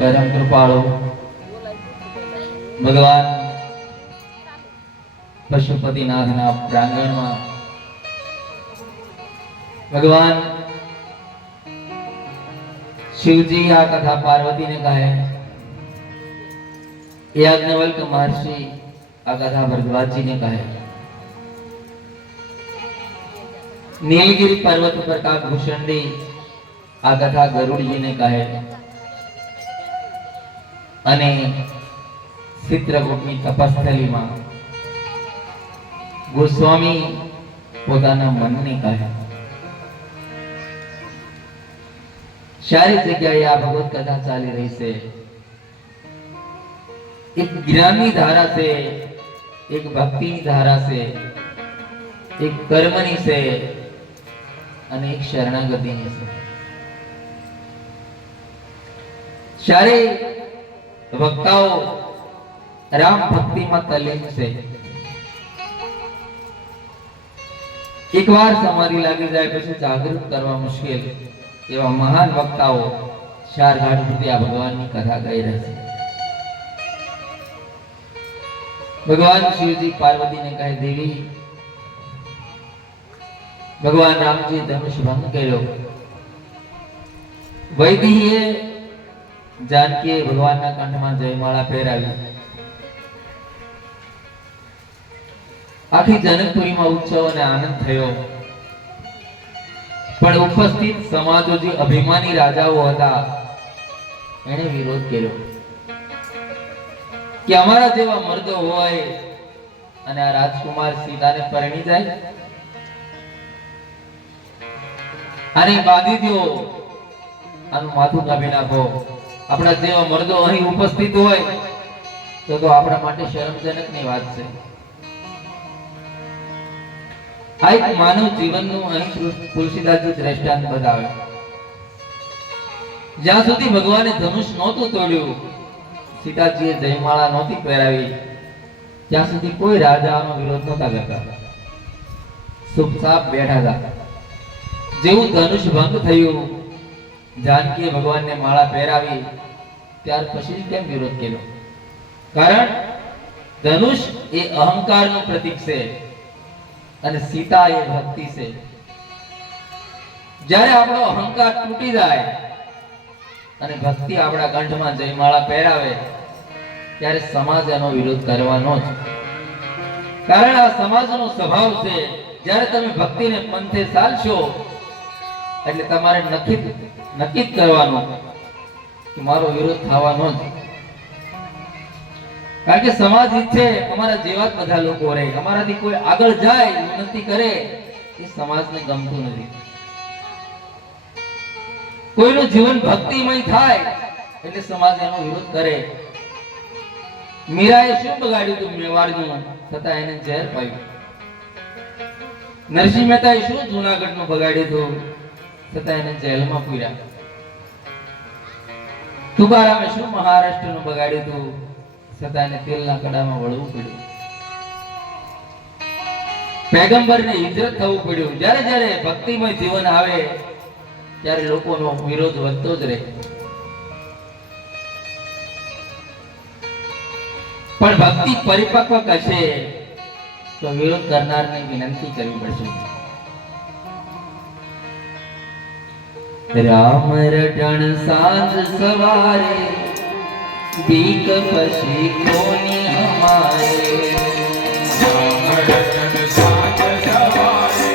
परम कृपाळु भगवान पशुपतिनाथना प्रांगणમાં भगवान शिवजी आ कथा पार्वती ने कहे, याज्ञवल्क महर्षि आ कथा भरद्वाज जी ने कहे, नीलगिरी पर्वत पर का भूषणी आ कथा गरुड़ जी ने कहे, અને ચિત્રકૂટની તપસ્થલીમાં ગોસ્વામી પોતાના મનને કહે. સારી જગ્યાએ આ ભગવત કથા ચાલી રહી છે. એક જ્ઞાનની ધારા છે, એક ભક્તિની ધારા છે, એક કર્મની છે અને એક શરણાગતિની છે. સારી વક્તાઓ રામ ભક્તિમાં તલ્લીન છે. એકવાર સમાધિ લાગી જાય પછી જાગૃત કરવા મુશ્કેલ એવા મહાન વક્તાઓ ચાર ઘાટ સુધી આ ભગવાનની કથા કહી રહ્યા છે. ભગવાન શિવજી પાર્વતીને કહે, દેવી, ભગવાન રામજી ધનુષ ભંગ કર્યો. વૈદીએ जानकी भगवान ना कंठ में जयमाला पहेरावी. आखी जनकपुरी में उत्सव और आनंद थयो. पण उपस्थित समाजो जे अभिमानी राजाओ हता एने विरोध कर्यो कि अमारा जेवा मर्दो होय अने आ राजकुमार सीता ने परणी जाय अने बांधी दो आनु माथुं कापी नाखो. अपना जेवा मर्दो अहीं उपस्थित होय तो आपणा माटे शरमजनकनी वात छे. आ एक मानव जीवननुं अहीं तुलसीदासजी दृष्टांत बतावे. ज्यां सुधी भगवाने धनुष नहोतुं तोड्युं, सीताजीए जयमाला नहोती पहेरावी, त्यां सुधी कोई राजा आनो विरोध नहोता करता. चुपचाप बेठा था. जेवुं धनुष भंग थयुं, जानकीए भगवान ने माला पहेरावी, त्यार पछी केम विरोध केलो? कारण धनुष ए अहंकारનું પ્રતીક છે અને સીતા એ ભક્તિ છે. જ્યારે આપણો અહંકાર તૂટી જાય અને ભક્તિ આપણા કંઠમાં જયમાળા પહેરાવે ત્યારે સમાજ એનો વિરોધ કરવાનો જ. કારણ આ સમાજનો સ્વભાવ છે, જ્યારે તમે ભક્તિને પંથે ચાલશો એટલે તમારે નક્કી કરવાનું કે મારો વિરોધ થવાનો જ. કારણ કે સમાજ ઈચ્છે અમારા જેવા જ બધા લોકો રહે, અમારાથી કોઈ આગળ જાય ઉન્નતિ કરે એ સમાજને ગમતું નથી. કોઈનું જીવન ભક્તિમય થાય એટલે સમાજ એનો વિરોધ કરે. મીરાએ શું બગાડ્યું હતું મેવાડનું, છતાં એને ઝેર પાયું. નરસિંહ મહેતાએ શું જૂનાગઢનું બગાડ્યું હતું, છતાં એને જેલમાં પૂર્યા. તુકારામે શું મહારાષ્ટ્રનું બગાડ્યું હતું, છતાં એને તેલના કડામાં વળવું પડ્યું. પૈગંબરને હિજરત થવું પડ્યું. જ્યારે જ્યારે ભક્તિમય જીવન આવે ત્યારે લોકોનો વિરોધ વધતો જ રહે. પણ ભક્તિ પરિપક્વ કરશે તો વિરોધ કરનારને વિનંતી કરવી પડશે. રામ રટણ સાંજ સવારે બીક પછી કોની હમારે. રામ રટણ સાંજ સવારે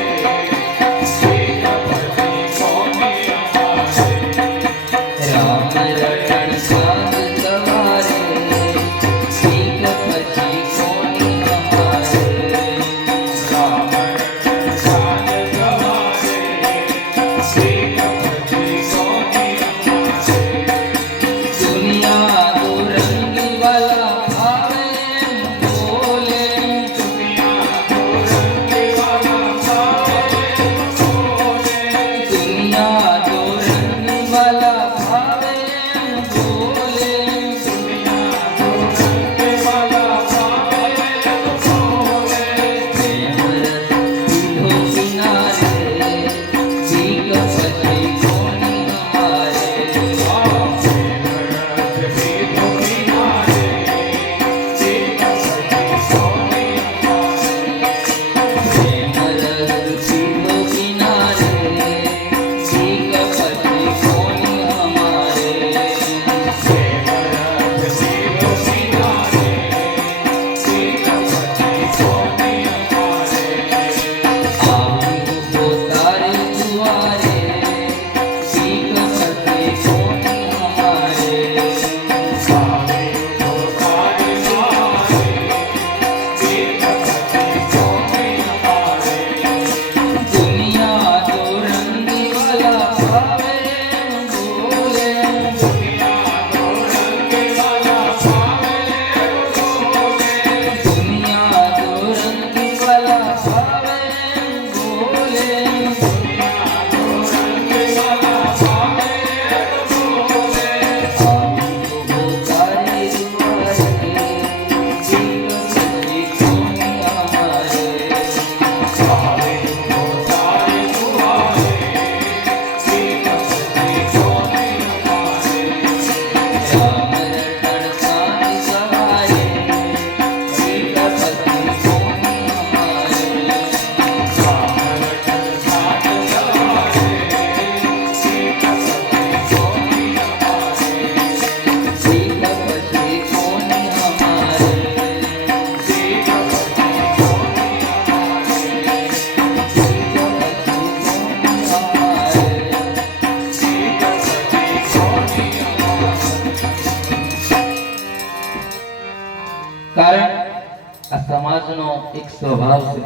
બીક પછી કોની હમારે. રામ રટણ સાંજ સવારે બીક પછી કોની હમારે. રામ રટણ સાંજ સવારે બીક પછી કોની હમારે. દુનિયા દો રંગી વાલા આવે બોલે. દુનિયા તો રંગવાલા ભાવે બોલે. દુનિયા દો રંગી વાલા આવે બોલે. દુનિયા તો રંગવાલા ભાવે બોલે. પ્રેમ રસ પીધો કિનારે બીક પછી કોની હમારે. પ્રેમ રસ પીધો કિનારે બીક પછી કોની હમારે. આવું પોતારે દુઆરે બીક પછી કોની હમારે. દુનિયા તો રંગી વાલા ભાવે બોલે. દુનિયા તો રંગી વાલા ભાવે બોલે. આવું પોતારે દુઆરે બીક પછી કોની હમારે. રામ રટણ સાંજ સવારે બીક પછી કોની હમારે. બીક પછી કોની હમારે. કારણ આ સમાજનો એક સ્વભાવ છે.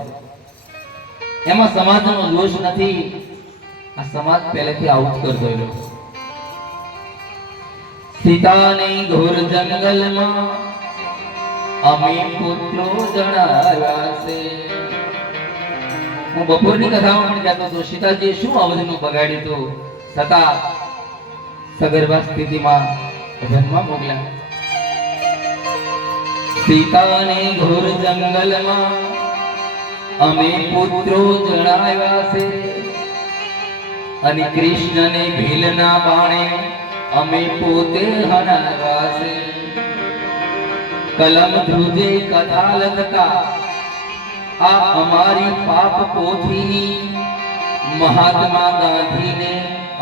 એમાં સમાજનો દોષ નથી. આ સમાજ પહેલેથી આવું જ કરતો રહ્યો. સીતાની ઘોર જંગલમાં અમે પુત્રો જણાવ્યા છે. હું બપોરની કથામાં પણ કહેતો હતો સીતાજીએ શું અવધનું બગાડ્યું હતું, છતાં સગર્ભા સ્થિતિમાં જન્મ મોકલ્યા. સીતાને ઘોર જંગલમાં અમે પુત્રો જણાવ્યા છે. અને કૃષ્ણને ભીલના બાણે અમે પોતે હણાવ્યા છે. કલમ ધ્રુજે કથા લખતા આ અમારી પાપ પોથીની મહાત્મા ગાંધીને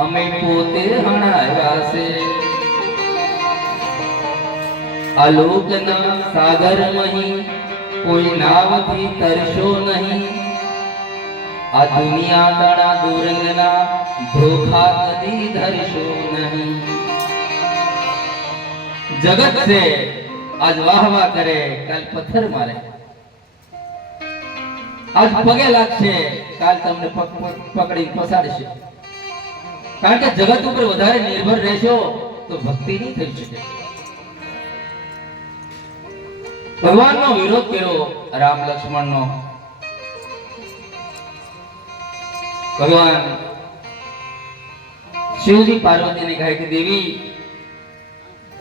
અમે પોતે હણાવ્યા છે. આલોકના સાગરમહી કોઈ નાવથી તરશો નહીં. આ દુનિયા તણા દુરંગના ધોખા કદી ધરશો નહીં. જગત છે આજ વાહ વાહ કરે, કાલ પથ્થર મારે, આજ પગે લાગશે, કાલ તમને પકડી પસાડશે. કારણ કે જગત ઉપર વધારે નિર્ભર રહેશો તો ભક્તિ નહીં થઈ શકે. ભગવાનનો વિરોધ કર્યો રામ લક્ષ્મણનો. ભગવાન શિવજી પાર્વતીને કહે કે દેવી,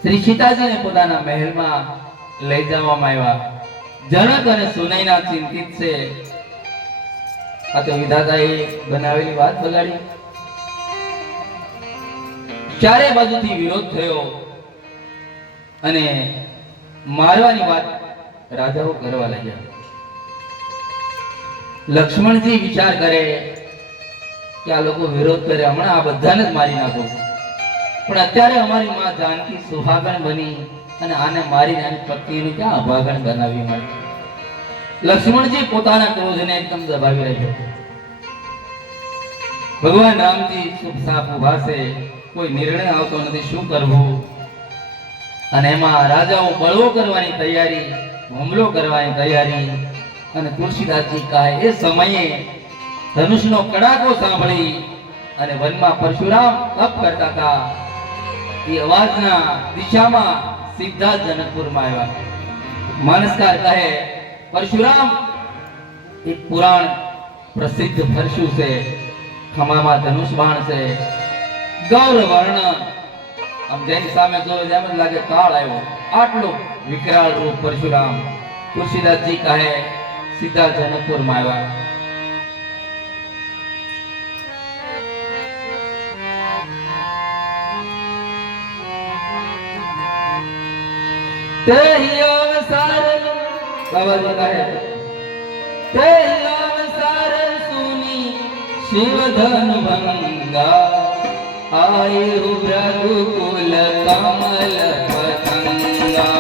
શ્રી સીતાજીને પોતાના મહેલમાં લઈ જવામાં આવ્યા. જનક અને સુનયના ચિંતિત છે. આ તો વિધાતાએ બનાવેલી વાત બગાડી. ચારે બાજુથી વિરોધ થયો અને મારવાની વાત રાજાઓ કરવા લાગ્યા. લક્ષ્મણજી વિચાર કરે કે આ લોકો વિરોધ કરે, હમણાં આ બધાને જ મારી નાખો. પણ અત્યારે અમારી માં જાનકી સુહાગણ બની અને આને મારીને આની પત્નીને ક્યાં અભાગણ બનાવી મળી. લક્ષ્મણજી પોતાના ક્રોધને એકદમ દબાવી રાખ્યો. ભગવાન રામજી ચૂપચાપ ઊભા છે, કોઈ નિર્ણય આવતો નથી, શું કરવું. અને એમાં રાજાઓ બળવો કરવાની તૈયારી, હુમલો કરવાની તૈયારી. અને તુલસીદાસજી કહે એ સમયે ધનુષનો કડાકો સાંભળી અને વનમાં પરશુરામ તપ કરતા હતા. એ અવાજના દિશામાં સીધા જનકપુરમાં આવ્યા. માનસકાર કહે પરશુરામ એક પુરાણ પ્રસિદ્ધ ફરશું છે, ખમામાં ધનુષ બાણ છે, ગૌર વર્ણ. આમ જેની સામે જોવે એમ જ લાગે કાળ આવ્યો. આટલો વિકરાળ રૂપ પરશુરામ. તુલસીદાસજી કહે સીધા જનકપુરમાં આવ્યા. તેહી અવસર બાબાજી કહે તેહી અવસર સુની શિવધન ભંગા આયુ રઘુકુલ કમલ પતંગા.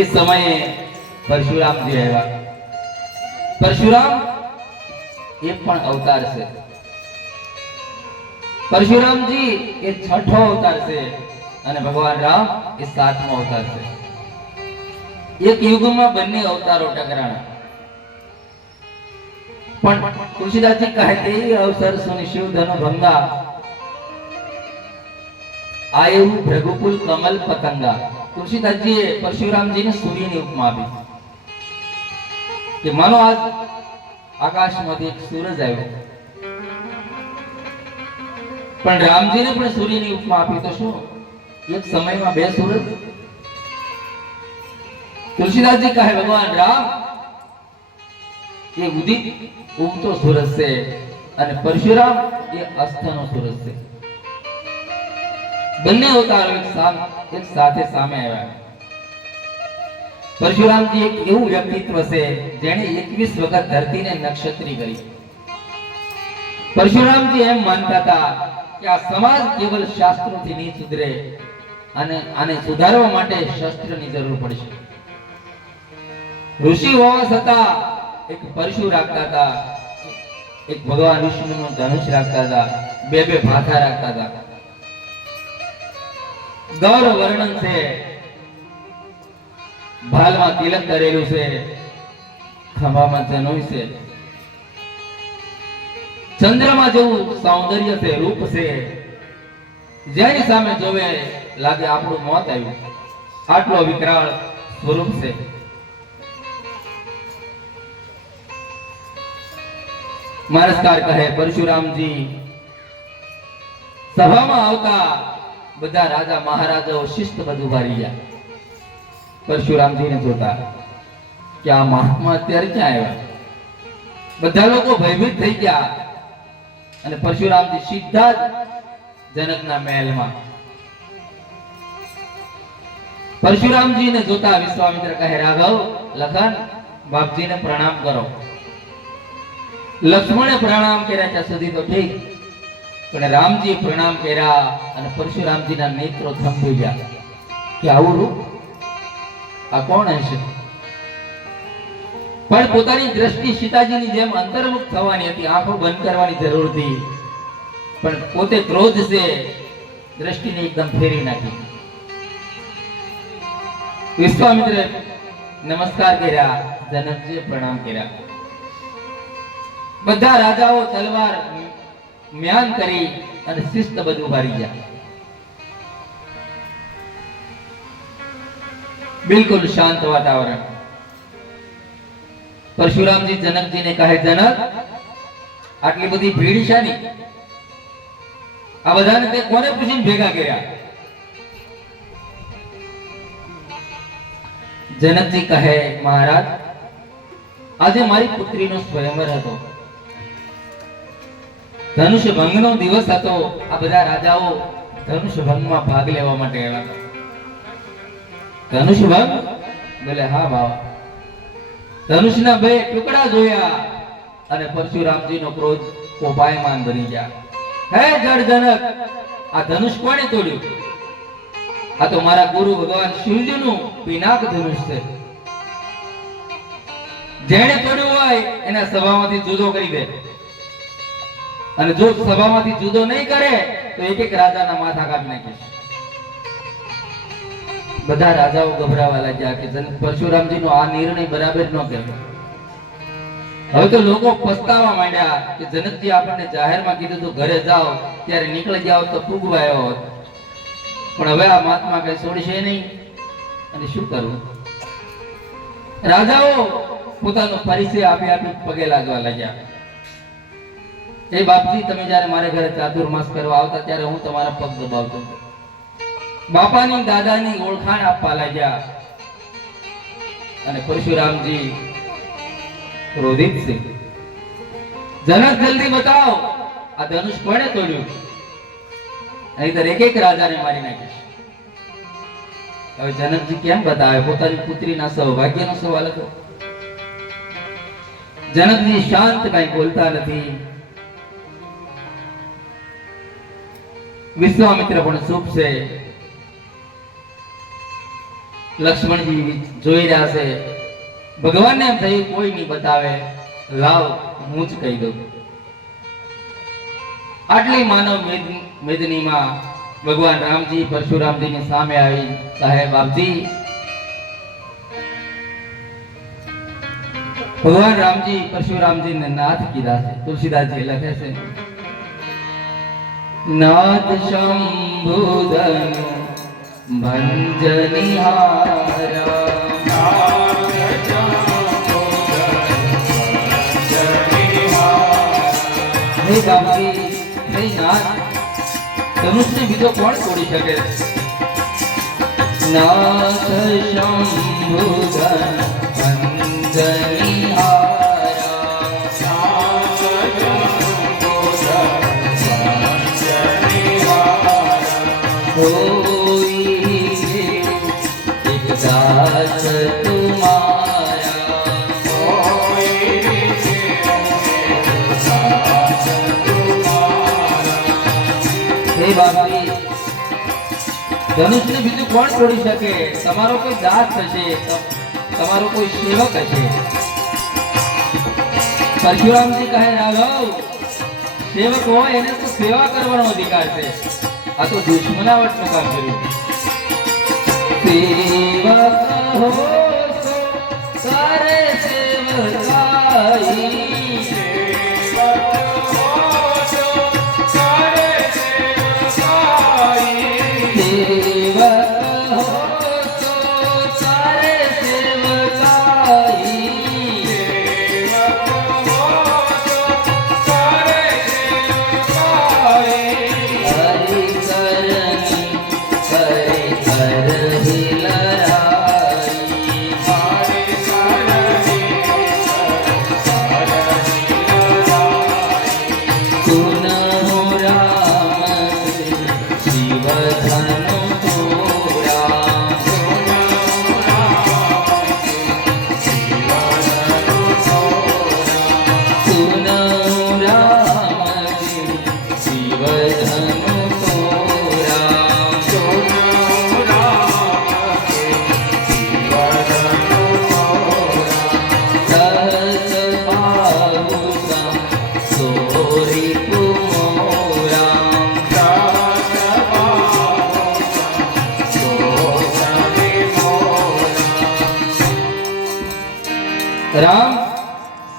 इस समय परशुराम जी आया. परशुराम एक पण अवतार से. परशुराम जी ये छठो अवतार से અને ભગવાન રામ એ સાતમો અવતાર છે. એક યુગમાં બંને અવતારો ટકરાણા. પણ તુલસીદાસજી કહે તે અવસર સુની શિવ ધન ભંગા આયુ ભૃગુકુલ કમલ પતંગા. તુલસીદાસજીએ પરશુરામજીને સૂર્યની ઉપમા આપી કે માનો આજ આકાશમાંથી એક સૂરજ આવ્યો. પણ રામજીને પણ સૂર્યની ઉપમા આપી તો શું એક સમયમાં બે સૂરજ? તુલસીદાસજી કહે ભગવાન રામ એ ઉગતો સૂરજ છે અને પરશુરામ એ અસ્તનો સૂરજ છે. બંને અવતારો એક સાથે સામે આવ્યા. પરશુરામજી એક એવું વ્યક્તિત્વ છે જેણે 21 વખત ધરતીને નક્ષત્રી કરી. પરશુરામજી એમ માનતા હતા કે આ સમાજ કેવલ શાસ્ત્રોથી નહીં સુધરે અને આને સુધારવા માટે શસ્ત્રની જરૂર પડશે. ઋષિ હોવા છતાં એક પરશુ રાખતા હતા, એક ભગવાન વિષ્ણુનું ધનુષ રાખતા હતા, બે ભાથા રાખતા હતા. ગૌર વર્ણન છે, ભાલમાં તિલક કરેલું છે, ખંભામાં જનોઈ છે. ચંદ્રમાં જેવું સૌંદર્ય છે, રૂપ છે, જેની સામે જોવે લાગે આપણું મોત આવ્યું, આટલો વિકરાળ સ્વરૂપ છે. માનસકાર કહે, પરશુરામજી સભામાં આવતા બધા રાજા મહારાજાઓ શિસ્તબદ્ધ ઉભા રહી ગયા પરશુરામજીને જોતા કે આ મહાત્મા અત્યારે ક્યાં આવ્યા. બધા લોકો ભયભીત થઈ ગયા અને પરશુરામજી સીધા જ જનકના મહેલમાં. પરશુરામજીને જોતા વિશ્વામિત્ર કહે, રાઘવ, લખન, બાપજીને પ્રણામ કરો. લક્ષ્મણે પ્રણામ કર્યા ત્યાં સુધી તો ઠીક, પણ રામજી પ્રણામ કર્યા અને પરશુરામજીના નેત્રો થંભી ગયા કે આવું રૂપ, આ કોણ હશે? પણ પોતાની દ્રષ્ટિ સીતાજીની જેમ અંતર્મુખ થવાની હતી, આંખો બંધ કરવાની જરૂર હતી, પણ પોતે ક્રોધ છે દ્રષ્ટિને એકદમ ફેરી નાખી. વિશ્વામિત્રે નમસ્કાર કર્યા, જનકજીએ પ્રણામ કર્યા. બધા રાજાઓ તલવાર મ્યાન કરી અને શિસ્તબદ્ધ ઉભા રહી ગયા. બિલકુલ શાંત વાતાવરણ. પરશુરામજી જનકજીને કહે, જનક, આટલી બધી ભીડ શાની? આ બધાને તે કોને પૂછીને ભેગા કર્યા? જનકજી કહે, મહારાજ, આજે મારી પુત્રીનો સ્વયંવર હતો, ધનુષ્ય ભંગનો દિવસ હતો. આ બધા રાજાઓ ધનુષ્ય ભંગમાં ભાગ લેવા માટે આવ્યા. ધનુષ્ય ભંગ? બોલે, હા બાવા. ધનુષના બે ટુકડા જોયા અને પરશુરામજીનો ક્રોધ કોપાયમાન બની ગયા. હે જળજનક, આ ધનુષ કોણે તોડ્યું? આ તો મારા ગુરુ ભગવાન શિવજીનું પિનાક ધનુષ છે. જેણે તોડ્યું હોય એના સભામાંથી જુદો કરી દે, અને જો સભામાંથી જુદો નહીં કરે તો એક એક રાજાના માથા કાપી નાખીશ. બધા રાજાઓ ગભરાવા લાગ્યા કે પરશુરામજીનો આ નિર્ણય બરાબર ન કહેવાય. હવે તો લોકો પસ્તાવા માંડ્યા કે જનકજી આપણને જાહેરમાં કીધું તો ઘરે જાઓ, ત્યારે નીકળી જાઓ તો પૂગવાયો હોત, પણ હવે આ મહાત્મા કઈ છોડશે નહીં, અને શું કરવું? રાજાઓ પોતાનો પરિચય આપી આપી પગે લાગવા લાગ્યા. એ બાપજી, તમે જ્યારે મારે ઘરે ચાતુર્માસ કરવા આવતા ત્યારે હું તમારા પગ દબાવતો. બાપાની દાદાની ઓળખાણ આપવા લાગ્યા. અને પરશુરામજી ક્રોધિત છે. જનક, જલ્દી બતાવો, આ ધનુષ કોણે તોડ્યું? નહીંતર એક એક રાજાને મારી નાખીશ. હવે જનકજી કેમ બતાવે? પોતાની પુત્રીના સૌભાગ્યનો સવાલ હતો. જનકજી શાંત, કઈ બોલતા નથી. વિશ્વામિત્ર પણ ચૂપ છે. લક્ષ્મણજી જોઈ રહ્યા છે. ભગવાનને એમ થયું કોઈ નહીં બતાવે, લાવ હું જ કહી દઉં. આટલી માનવ મેદનીમાં ભગવાન રામજી પરશુરામજીની સામે આવી કહે, બાપજી. ભગવાન રામજી પરશુરામજીને નાથ કીધા છે. તુલસીદાસજી લખે છે, નાથ શંભુધનુ ભંજનિહારા. હે બાપજી, હે નાથ, ધનુષને બીજો કોણ તોડી શકે? નાથ શંભુધન ભંજનિહારા. કોઈ એક દાસ તુમારા. હે બાપજી, ધનુષને બીજું કોણ તોડી શકે? તમારો કોઈ દાસ હશે, તમારો કોઈ સેવક હશે. પરશુરામજી કહે, રાઘવ, સેવક હોય એને તો સેવા કરવાનો અધિકાર છે. આ તો દુશ્મનાવટનું કામ કર્યું. સેવક હો સો કરે સેવકાઈ. સેવક હો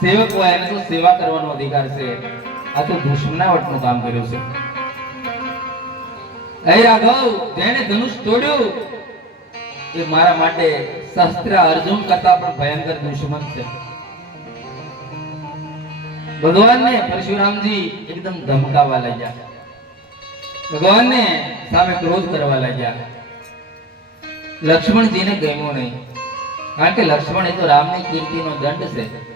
સેવક હોય એને તો સેવા કરવાનો અધિકાર છે. આ તો દુશ્મનાવટનું કામ કર્યું છે. હે રાઘવ, જેણે ધનુષ તોડ્યું એ મારા માટે શસ્ત્ર અર્જુન કરતા પણ ભયંકર દુશ્મન છે. ભગવાનને પરશુરામજી એકદમ ધમકાવવા લાગ્યા. ભગવાનને સામે ક્રોધ કરવા લાગ્યા. લક્ષ્મણજીને ગમ્યું નહીં, કારણ કે લક્ષ્મણ એ તો રામની કીર્તિનો દંડ છે.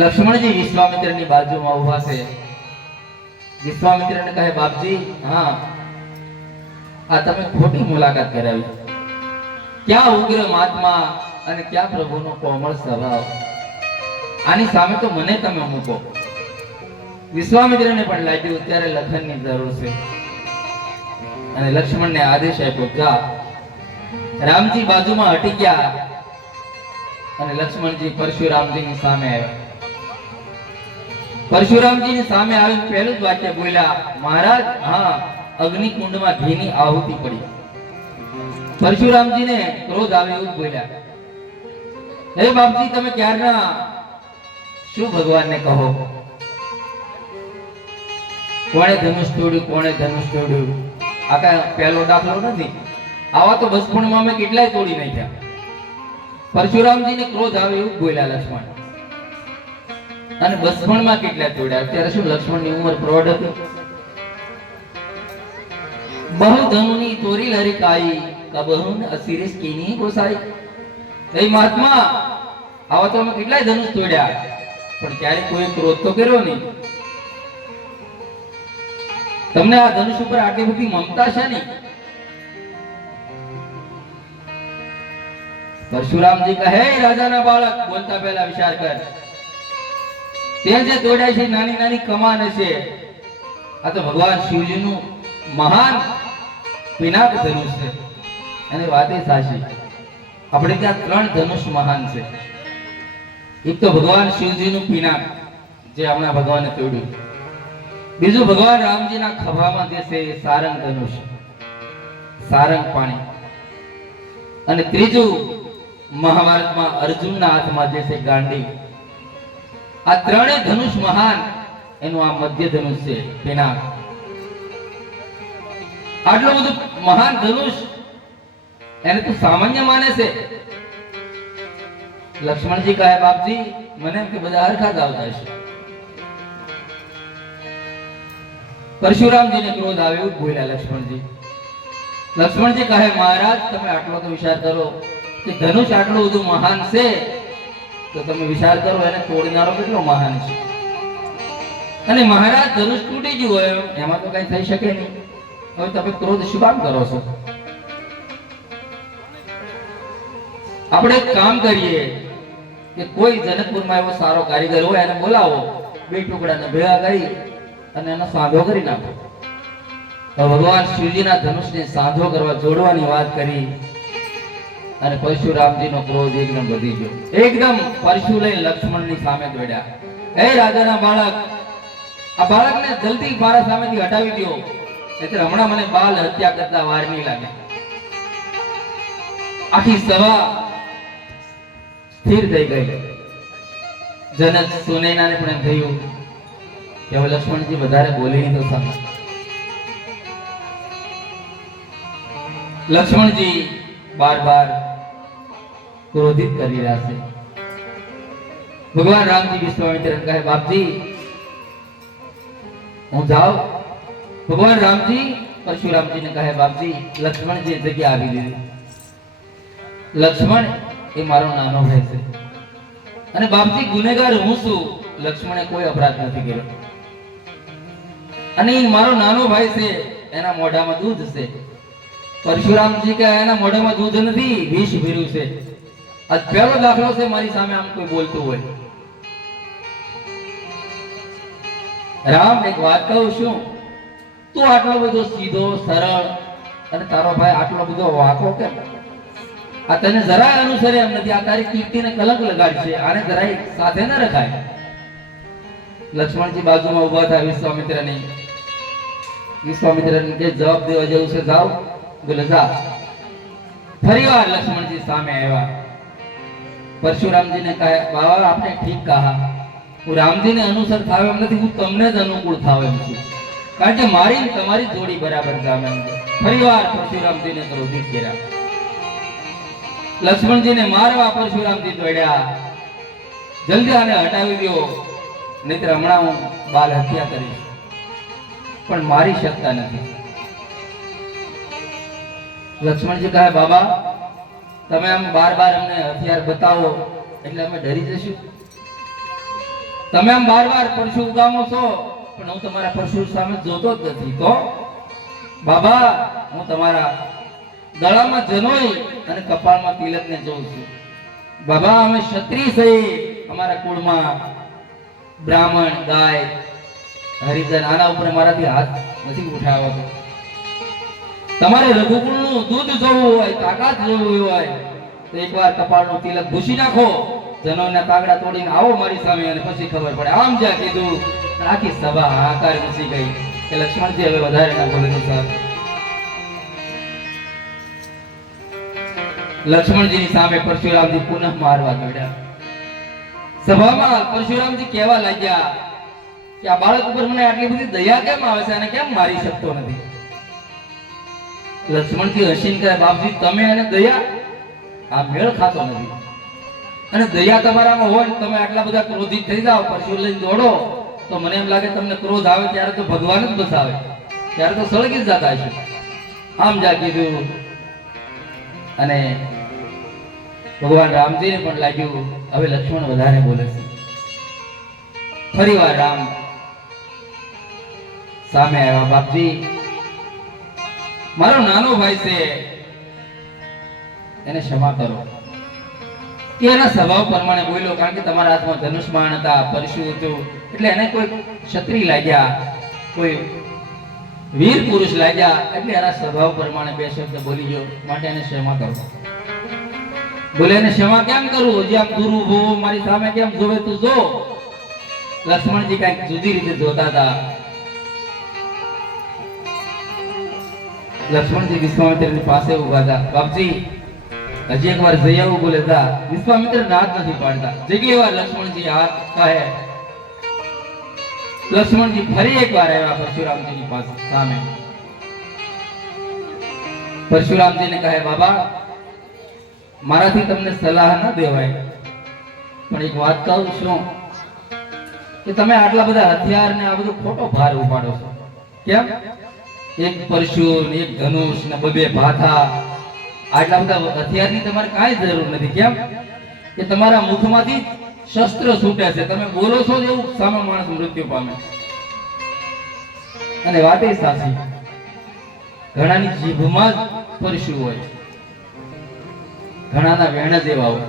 લક્ષ્મણજી વિશ્વામિત્રની બાજુમાં ઊભા છે. વિશ્વામિત્રને કહે, બાપજી, હા, આ તમે ખોટી મુલાકાત કરાવી. ક્યાં ઉગ્ર મહાત્મા અને ક્યાં પ્રભુનો કોમળ સ્વભાવ. આની સામે તો મને તમે મૂકો. વિશ્વામિત્રને પણ લાગ્યું ત્યારે લખનની જરૂર છે, અને લક્ષ્મણને આદેશ આપ્યો, જા. રામજી બાજુમાં હટી ગયા અને લક્ષ્મણજી પરશુરામજીની સામે આવ્યા. પરશુરામજીની સામે આવીને પહેલું જ વાક્ય બોલ્યા, મહારાજ, હા, અગ્નિકુંડમાં ઘીની આહુતિ પડી. પરશુરામજીને ક્રોધ આવે એવું બોલ્યા, હે બાપજી, તમે ક્યારના શું ભગવાનને કહો? કોણે ધનુષ તોડ્યું, કોણે ધનુષ તોડ્યું? આ કાંઈ પહેલો દાખલો નથી. આવા તો બચપણમાં અમે કેટલાય તોડી નાખ્યા. પરશુરામજીને ક્રોધ આવે એવું બોલ્યા લક્ષ્મણ. અને બચપણમાં કેટલા તોડ્યા? અત્યારે શું લક્ષ્મણની ઉંમર પ્રૌઢ હતી? બહુ ધનુની તોરી લરિકાઈ, કબહુન અસિરેશ કીની ગોસાઈ. એ મહાત્મા, આવા તો અમે કેટલાય ધનુષ તોડ્યા, પણ ક્યારે કોઈ ક્રોધ તો કર્યો નહીં. તમને આ ધનુષ ઉપર આટલી બધી મમતા છે નહીં? પરશુરામજી કહે, રાજાના બાળક, બોલતા પહેલા વિચાર કર. તે જે તોડ્યા છે નાની નાની કમાન હશે. આ તો ભગવાન શિવજીનું મહાન પિનાક ધનુષ છે. અને વાતે સાચી, આપણે ત્યાં 3 ધનુષ મહાન છે. એક તો ભગવાન શિવજીનું પિનાક, જે હમણાં ભગવાને તોડ્યું. બીજું ભગવાન રામજીના ખભામાં જે છે એ સારંગ ધનુષ, સારંગ પાણી. અને ત્રીજું મહાભારતમાં અર્જુનના હાથમાં જે છે ગાંડી. આ 3 ધનુષ મહાન, એનું આ મધ્ય ધનુષ છે પિનાક. આટલું બધું મહાન ધનુષ એને તો સામાન્ય માને છે. લક્ષ્મણજી કહે, બાપજી, મને એમ કે બધા હરખા જ આવતા હશે. પરશુરામજીને ક્રોધ આવે એવું બોલ્યા લક્ષ્મણજી. લક્ષ્મણજી કહે, મહારાજ, તમે આટલો તો વિચાર કરો કે ધનુષ આટલું બધું મહાન છે, તો તમે વિચાર કરો એને તોડનારો કેટલો મહાન છે. અને મહારાજ, ધનુષ તૂટી ગયું હોય એમાં તો કઈ થઈ શકે નહીં. હવે તમે ક્રોધ શું કામ કરો છો? આપણે એક કામ કરીએ કે કોઈ જનકપુરમાં એવો સારો કારીગર હોય એને બોલાવો, 2 ટુકડાને ભેગા કરી અને એનો સાંધો કરી નાખો. તો ભગવાન શિવજીના ધનુષને સાંધો કરવા જોડવાની વાત કરી અને પરશુરામજીનો ક્રોધ એકદમ વધી ગયો. એકદમ પરશુ લઈને લક્ષ્મણની સામે દોડ્યા. હે રાજાના બાળક, આ બાળકને જલ્દી મારા સામેથી હટાવી દો, એટલે હમણાં મને બાલ હત્યા કરતા વાર નહીં લાગે. આખી સભા સ્થિર થઈ ગઈ. જનક સુનૈનાને પણ એમ થયું કે હવે લક્ષ્મણજી વધારે બોલે નહીં તો સામે. લક્ષ્મણજી બાર ક્રોધિત કરી રહ્યા છે. ભગવાન રામજી વિશ્વામિત્રને કહે, બાપજી, હું જાઉં? ભગવાન રામજી પરશુરામજીને કહે, બાપજી, લક્ષ્મણજી જગ્યા આવી દીધી. લક્ષ્મણ એ મારો નાનો ભાઈ છે, અને બાપજી, ગુનેગાર હું છું. લક્ષ્મણે કોઈ અપરાધ નથી કર્યો, અને એ મારો નાનો ભાઈ છે, એના મોઢામાં દૂધ છે. પરશુરામજી કહે, એના મોઢામાં દૂધ નથી, વિષ ભર્યું છે. આ પહેલો દાખલો છે મારી સામે આમ કોઈ બોલતું હોય. રામ, એક વાત કહું છું, તું આટલો બધો સીધો સરળ અને તારો ભાઈ આટલો બધો વાંકો કેમ? આ તને જરાય અનુસરે એમ નથી. આ તારી કીર્તિને કલંક લગાડશે. આને જરાય સાથે ન રખાય. લક્ષ્મણજી બાજુમાં ઉભા થયા વિશ્વામિત્રને. વિશ્વામિત્રને કે જવાબ દેવા જેવું છે, જાઓ. બોલે, જા. ફરીવાર લક્ષ્મણજી સામે આવ્યા. परशुराम जी ने कहा बाबा आपने ठीक कहा હું રામજીને અનુસર થાવ એમ નથી, હું તમને જ અનુકૂળ થાવ એમ છું, કારણ કે મારી ને તમારી જોડી બરાબર જામે એમ છે. ફરીવાર પરશુરામજીને ક્રોધિત કર્યા. લક્ષ્મણજીને મારવા પરશુરામજી દોડ્યા. જલ્દી આને હટાવી દો, નહીતર હમણાં હું બાલ હત્યા કરીશ, પણ મારી શકતા નથી. લક્ષ્મણજી કહે બાબા તમે આમ બાર બાર અમને હથિયાર બતાવો એટલે અમે ડરી જશું. તમે આમ બાર બાર પરશુ ઉગામો છો, પણ હું તમારા પરશુ સામે જોતો જ નથી. તો બાબા હું તમારા ગળામાં જનોઈ અને કપાળમાં તિલકને જોઉં છું. બાબા અમે ક્ષત્રિય છીએ, અમારા કુળમાં બ્રાહ્મણ ગાય હરિજન આના ઉપર મારાથી હાથ નથી ઉઠાવતો. તમારે રઘુકુળનું દૂધ જોવું હોય, તાકાત જોવું હોય તો એકવાર કપાળનું તિલક ભૂસી નાખો, જનોના તાગડા તોડીને આવો મારી સામે, અને પછી ખબર પડે. આમ જ્યાં કીધું આખી સભા હાહાકાર મચી ગઈ કે લક્ષ્મણજી હવે વધારે ના બોલે સાહેબ. લક્ષ્મણજીની સામે પરશુરામજી પુનઃ મારવા દોડ્યા. સભામાં પરશુરામજી કહેવા લાગ્યા કે આ બાળક ઉપર મને આટલી બધી દયા કેમ આવે છે અને કેમ મારી શકતો નથી. લક્ષ્મણજી હસીને કહે બાપજી તમે એને દયા, આ મેળ ખાતો નથી. અને દયા તમારામાં હોય ને તમે આટલા બધા ક્રોધિત થઈ જાઓ, પરશુ લઈને દોડો, તો મને એમ લાગે તમને ક્રોધ આવે ત્યારે તો ભગવાન જ બસાવે, ત્યારે તો સળગી જ જતા છે. આમ જા કીધું અને ભગવાન રામજીને પણ લાગ્યું હવે લક્ષ્મણ વધારે બોલે છે. ફરીવાર રામ સામે આવ્યા. બાપજી મારો નાનો ભાઈ છે, એને ક્ષમા કરો. કે એના સ્વભાવ પ્રમાણે બોલ્યો, કારણ કે તમારા હાથમાં ધનુષ્માન હતા, પરશુ હતું, એટલે એને કોઈ ક્ષત્રિય લાગ્યા, કોઈ વીર પુરુષ લાગ્યા, એટલે એના સ્વભાવ પ્રમાણે બે શબ્દ બોલી ગયો, માટે એને ક્ષમા કરો. બોલે એને ક્ષમા કેમ કરું, હજી આમ દૂર ઉભો મારી સામે કેમ જોવે તું જો. લક્ષ્મણજી કઈક જુદી રીતે જોતા હતા. લક્ષ્મણજી વિશ્વામિત્રની પાસે ઉભા હતા. બાપજી હજી એકવાર જઈ આવું બોલે હતા. વિશ્વામિત્ર ના જ નથી પાડતા. જેટલી વાર લક્ષ્મણજી હાથ કહે, લક્ષ્મણજી ફરી એકવાર આવ્યા પરશુરામજીની પાસે સામે. પરશુરામજીને કહે બાબા મારાથી તમને સલાહ ન દેવાય, પણ એક વાત કહું છું કે તમે આટલા બધા હથિયાર ને આ બધું ખોટો ભાર ઉપાડો છો. કેમ? એક પરશુ ને એક ધનુષ ને બબે ભાથા, આટલા બધા હથિયારની તમારે કાંઈ જરૂર નથી. કેમ કે તમારા મુખમાંથી શસ્ત્ર છૂટે છે, તમે બોલો છો એવું સામે માણસ મૃત્યુ પામે. અને વાત એ સાચી, ઘણાની જીભમાં જ પરશુ હોય, ઘણાના વેણ જ એવા હોય,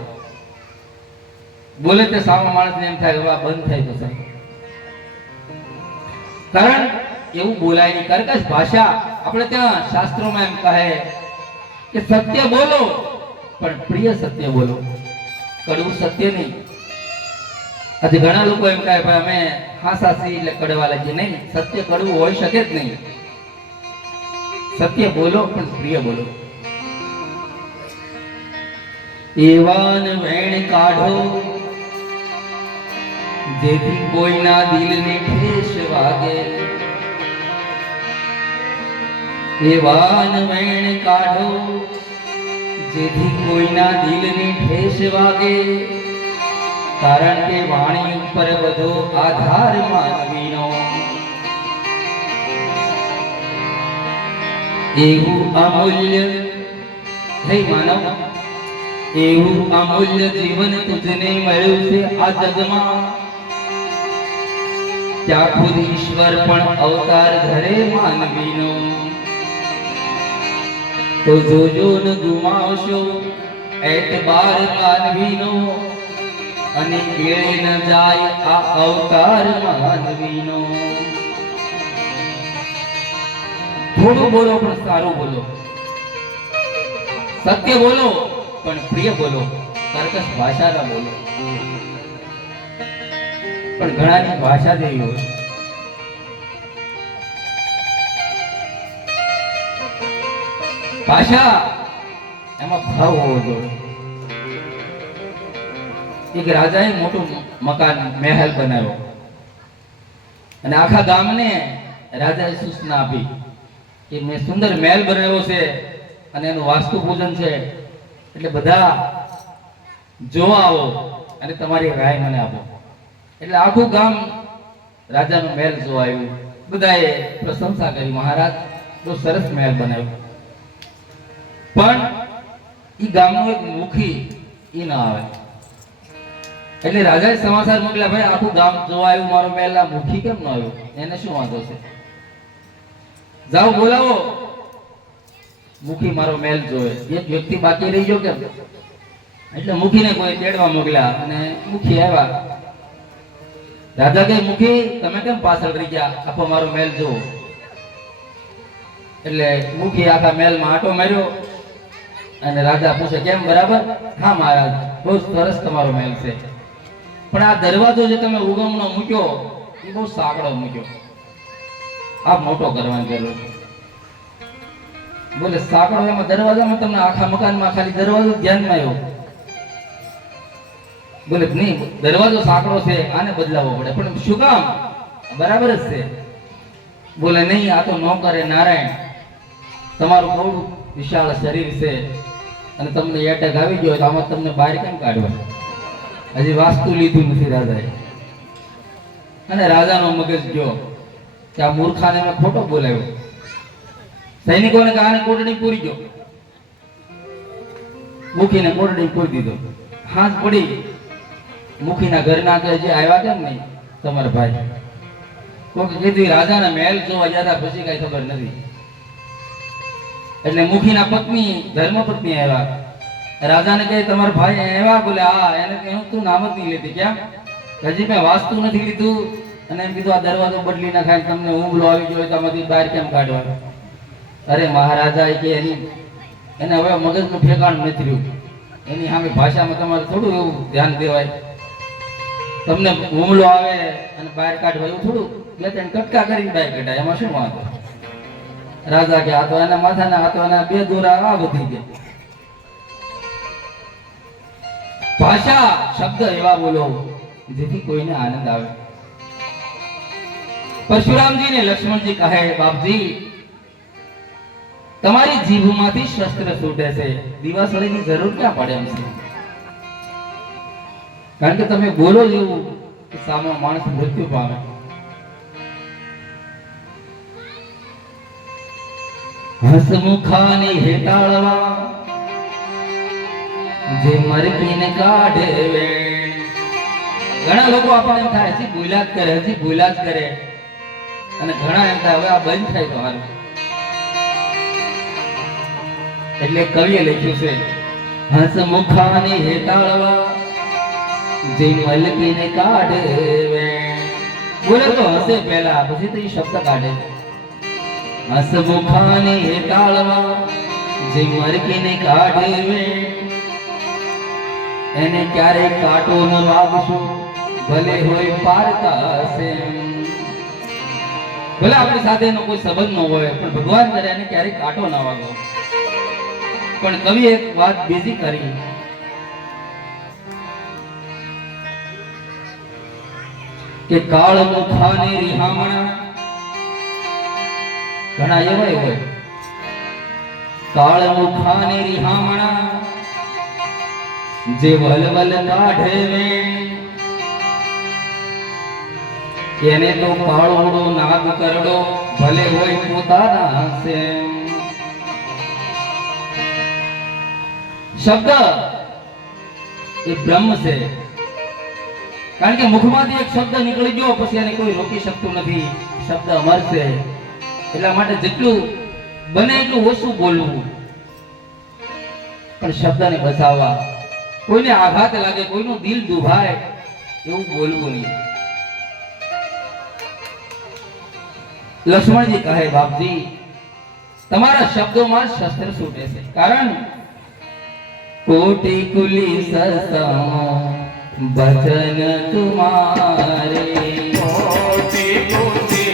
બોલે તે સામે માણસને એમ થાય કે આ બંધ થાય તો સાહેબ. કારણ એવું બોલાય નહીં. કર્કશ ભાષા, આપણે ત્યાં શાસ્ત્રોમાં એમ કહે કે સત્ય બોલો પણ પ્રિય સત્ય બોલો, કડવું સત્ય નહીં. આજે ઘણા લોકો એમ કહે ભાઈ અમે હાસા છીએ એટલે કડવા લાગીએ. નહીં, સત્ય કડવું હોઈ શકે જ નહીં. સત્ય બોલો પણ પ્રિય બોલો. એવાન વેણ કાઢો જેથી કોઈના દિલને ઠેસ વાગે. એવાન વેણ કાઢો જેથી કોઈના દિલને ઠેસ વાગે. કારણ કે વાણી ઉપર બધો આધાર માનવીનો. એવું અમૂલ્ય હે માનવ, એવું અમૂલ્ય જીવન તુજને મળ્યું છે આ જગમાં. ત્યાં ખુદ ઈશ્વર પણ અવતાર ધરે માનવીનો. તો જોજો ન ગુમાવશો એતબાર માનવીનો, અને કેળે ન જાય આ અવતાર માનવીનો. થોડું બોલો પણ સારું બોલો, સત્ય બોલો પણ પ્રિય બોલો, કર્કશ ભાષા ના બોલો. પણ ઘણાની ભાષા જેવી હોય. ભાષા એમાં ભાવ હોવો જોઈએ. એક રાજાએ મોટું મકાન મહેલ બનાવ્યો અને આખા ગામને રાજાએ સૂચના આપી કે મેં સુંદર મહેલ બનાવ્યો છે અને એનું વાસ્તુ પૂજન છે, એટલે બધા જોવા આવો અને તમારી રાય મને આપો. એટલે આખું ગામ રાજાનો મહેલ જોવા આવ્યું. બધાએ પ્રશંસા કરી, મહારાજ બહુ સરસ મહેલ બનાવ્યો. પણ ઈ ગામનો એક મુખી ઈ ના આવે. એટલે રાજાએ સમાચાર મોકલ્યા, ભાઈ આખું ગામ જોવા આવ્યું, મારો મહેલ, આ મુખી કેમ ન આવ્યો? એને શું વાંધો છે? જાઓ બોલાવો, મુખી મારો મહેલ જોવે. એક વ્યક્તિ બાકી રહી ગયો કેમ? એટલે મુખીને કોઈ તેડવા મોકલ્યા અને મુખી આવ્યા. રાજા કહે, મુખી તમે કેમ પાછળ રહી ગયા? આખો મારો મહેલ જોવો. એટલે મુખી આખા મહેલમાં આંટો માર્યો અને રાજા પૂછે, કેમ બરાબર? હા મહારાજ, બહુ સરસ તમારો મહેલ છે, પણ આ દરવાજો જે તમે ઉગમનો મૂક્યો એ બહુ સાંકડો મૂક્યો, આ મોટો કરવાની જરૂર છે. બોલે સાંકડો એમાં દરવાજામાં તમને આખા મકાનમાં ખાલી દરવાજો ધ્યાનમાં આવ્યો? બોલે નહીં, દરવાજો સાંકડો છે, આને બદલાવવો પડે. પણ શું કામ? બરાબર જ છે. બોલે નહીં, આ તો નોકરે નારાયણ, તમારું બહુ વિશાળ શરીર છે અને તમને એટેક આવી ગયો તો આમાં તમને બહાર કેમ કાઢવા? હજી વાસ્તુ લીધું નથી રાજાએ. અને રાજાનો મગજ ગયો કે આ મૂર્ખાને મેં ખોટો બોલાવ્યો. સૈનિકોને કાને કોટડી પૂરી ગયો, મુખીને કોટડી પૂરી દીધો. હાથ પડી, મુખીના ઘરના કે જે આવ્યા કેમ નહીં તમારા ભાઈ? કોઈ કીધું રાજાના મહેલ જોવા ગયા હતા, પછી કઈ ખબર નથી. એટલે મુખીના પત્ની ધર્મપત્ની આવ્યા. રાજાને કહે, તમારા ભાઈ આવ્યા? બોલે હા. એને કહ્યું, તું નામ જ નહીં લેતી ક્યાં? હજી મેં વાસ્તુ નથી લીધું અને એમ કીધું આ દરવાજો બદલી નાખાય, તમને ઊંઘલો આવી ગયો તો આમાંથી બહાર કેમ કાઢવા? અરે મહારાજા કે એને હવે મગજનું ઠેકાણું નથી રહ્યું. એની સામે ભાષામાં તમારે થોડું એવું ધ્યાન દેવાય. તમને હુમલો આવે અને બહાર કાઢવા એવું થોડું બે ત્રણ કટકા કરીને બહાર કાઢાય, એમાં શું વાંધો? રાજા કે આ તો એના માથાના, આ તો એના બે દોરા આ વધી ગયા. ભાષા શબ્દ એવા બોલો જેથી કોઈને આનંદ આવે. પરશુરામજી ને લક્ષ્મણજી કહે, બાપજી તમારી જીભમાંથી શસ્ત્ર છૂટે છે, દિવાસળીની જરૂર ક્યાં પડે એમ છે? કારણ કે તમે બોલો એવું સામે માણસ મૃત્યુ પામે. હસમુખાની હેટાળવા જે મરકીને કાઢે વેણ. ઘણા લોકો આપણને એમ થાય હજી ભૂલા જ કરે, હજી ભૂલા જ કરે, અને ઘણા એમ થાય હવે આ બંધ થાય તો હારું. એટલે કવિએ લખ્યું છે, હસમુખાની હેટાળવા જે મલકીને કાઢે વેણ. બોલે તો હસે પહેલા, પછી તો એ શબ્દ કાઢે. હસમુખાની હેટાળવા જે મરકીને કાઢે વેણ, એને ક્યારે કાંટો ન વાગશો, ભલે હોય પારકા છે. ભલે આપણી સાથે એનો કોઈ સંબંધ ન હોય, પણ ભગવાન કરે એને ક્યારેય કાંટો ના વાગો. પણ કવિ એક વાત બીજી કરી કે કાળ મુખાની રિહામણા. ઘણા એવા હોય, કાળ મુખાની રિહામણા જે વલવલ કાઢે વેણ, એને તો કાળોડો નાગ કરડો, ભલે હોય પોતાના સેમ. શબ્દ એ બ્રહ્મ છે. કારણ કે મુખમાંથી એક શબ્દ નીકળી ગયો પછી એને કોઈ રોકી શકતું નથી. શબ્દ અમર છે, એટલા માટે જેટલું બને એટલું ઓછું બોલવું, પણ શબ્દને બચાવવા. કોઈને આઘાત લાગે, કોઈનું દિલ દુભાય એવું બોલવું નહીં. લક્ષ્મણજી કહે, બાપજી તમારા શબ્દોમાં શસ્ત્ર છૂટે છે. કારણ કોટી કુલી સસમો વચન તુમારે, કોટી કુલી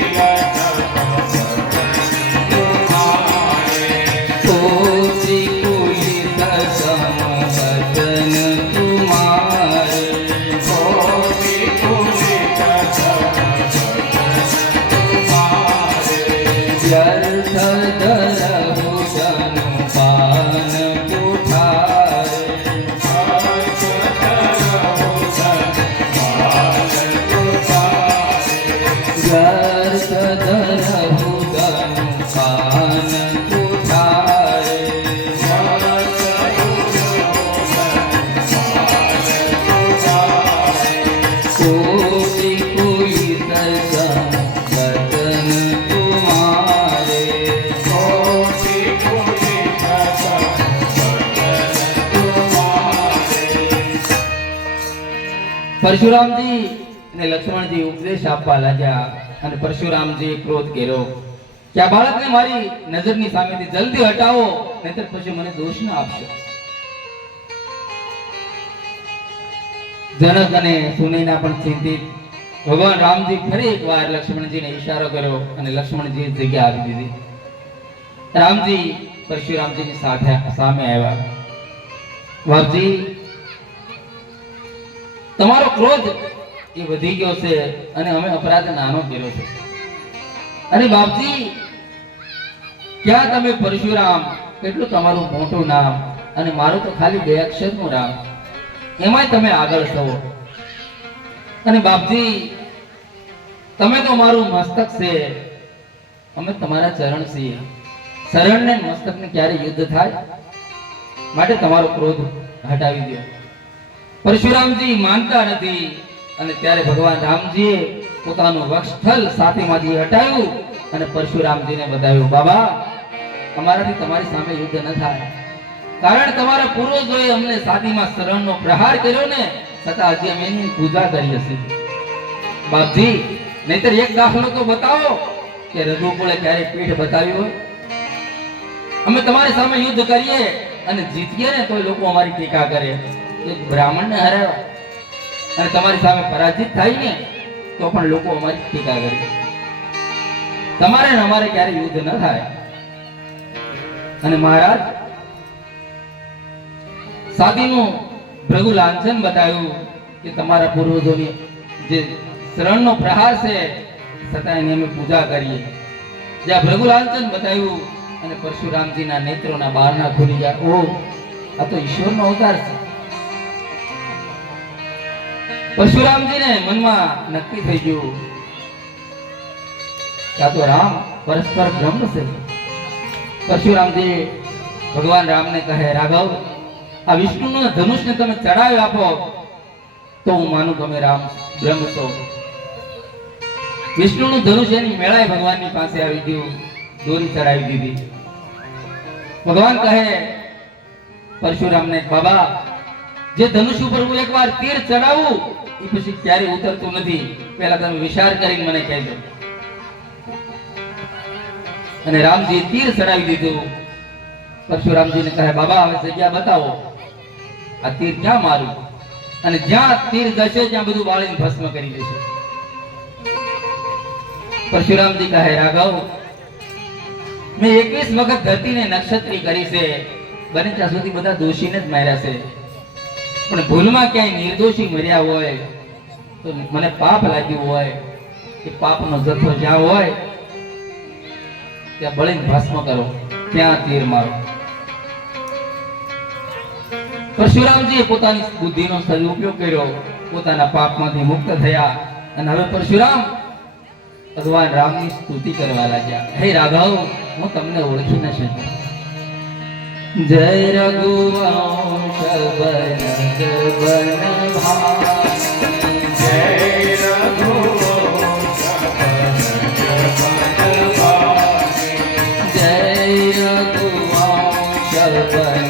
કોટી કુલી સસમો વચન તુમારે. વ્યર્થ ધરહુ જનુ પાન કુઠારે વ્યર્થ ધરહુ જનુ પાન કુઠારે કોટી કોઈ સજન રતન તુમારે પરશુરામજી અને લક્ષ્મણજી ઉપદેશ આપવા લાગ્યા અને પરશુરામજી ક્રોધ કર્યો કે આ બાળકને મારી નજરની સામેથી જલ્દી હટાવો નહીતર પછી મને દોષ ન આપશો. જનક અને સુનૈના પણ ચિંતિત. ભગવાન રામજી ફરી એકવાર લક્ષ્મણજીને ઈશારો કર્યો અને લક્ષ્મણજી જગ્યા આપી દીધી. રામજી પરશુરામજીની સામે આવ્યા. બાપજી, તમારો ક્રોધ એ વધી ગયો છે અને અમે અપરાધ નાનો કર્યો છે. અને બાપજી, ક્યાં તમે પરશુરામ, કેટલું તમારું મોટું નામ અને મારું તો ખાલી 2 અક્ષરનું નામ, એમાંય તમે આગળ છો. અને બાપજી, તમે તો મારું મસ્તક છે, અમે તમારા ચરણ છીએ. શરણ ને મસ્તકને ક્યારે યુદ્ધ થાય, માટે તમારો ક્રોધ હટાવી દો. પરશુરામજી માનતા નથી અને ત્યારે ભગવાન રામજીએ પોતાનું વક્ષસ્થલ સાથેમાંથી હટાવ્યું અને પરશુરામજીને બતાવ્યું, બાબા, અમારાથી તમારી સામે યુદ્ધ ન થાય, કારણ તમારા પૂર્વજોએ અમને સાદીમાં શરણનો પ્રહાર કર્યો ને, છતાં હજી અમે એની પૂજા કરી હશે. બાપજી, નહીતર એક દાખલો તો બતાવો કે રઘુકુળે ક્યારે પીઠ બતાવી હોય. અમે તમારી સામે યુદ્ધ કરીએ અને જીતીએ ને તોય લોકો અમારી ટીકા કરે. એક બ્રાહ્મણને હરાવ્યો અને તમારી સામે પરાજિત થાય ને તો પણ લોકો અમારી ટીકા કરે. તમારે ને અમારે ક્યારે યુદ્ધ ન થાય. અને મહારાજ, સાદીનું ભૃગુ લાંછન બતાવ્યું કે તમારા પૂર્વજોની જે શરણનો પ્રહાર છે છતાં એની અમે પૂજા કરીએ. જ્યાં ભૃગુ લાંછન બતાવ્યું અને પરશુરામજીના નેત્રોના બારણા ખુલી ગયા. ઓ, આ તો ઈશ્વરનો અવતાર છે. પરશુરામજીને મનમાં નક્કી થઈ ગયું કે આ તો રામ પરસ્પર બ્રહ્મ છે. પરશુરામજી ભગવાન રામને કહે, રાઘવ, આ વિષ્ણુના ધનુષને તમે ચડાવી આપો તો હું માનું તમે રામ બ્રહ્મ છો. વિષ્ણુનું ધનુષ એની મેળાએ ભગવાનની પાસે આવી ગયું, દોરી ચડાવી દીધી. ભગવાન કહે પરશુરામને, બાબા, જે ધનુષ ઉપર હું એકવાર તીર ચડાવું એ પછી ક્યારેય ઉતરતું નથી, પહેલા તમે વિચાર કરીને મને કહેજો. અને રામજી તીર ચડાવી દીધું. પરશુરામજીને કહે, બાબા, હવે જગ્યા બતાવો, આ તીર ક્યાં મારું? અને જ્યાં તીર જશે ત્યાં બધું બાળીને ભસ્મ કરી દેશે. પરશુરામજી કહે, રાઘવ, મેં 21 વખત ધરતીને નક્ષત્રી કરી છે, બને ત્યાં સુધી બધા દોષીને જ માર્યા છે, પણ ભૂલમાં ક્યાંય નિર્દોષી મર્યા હોય તો મને પાપ લાગ્યું હોય, એ પાપનો જથ્થો જ્યાં હોય ત્યાં બળીને ભસ્મ કરો, ત્યાં તીર મારો. પરશુરામજીએ પોતાની બુદ્ધિનો સદુપયોગ કર્યો, પોતાના પાપમાંથી મુક્ત થયા અને હવે પરશુરામ ભગવાન રામની સ્તુતિ કરવા લાગ્યા. હે રાઘવ, હું તમને ઓળખી ન શકું. જય રઘુવંશ બન ભાઈ, જય રઘુવંશ જય રઘુવંશ બન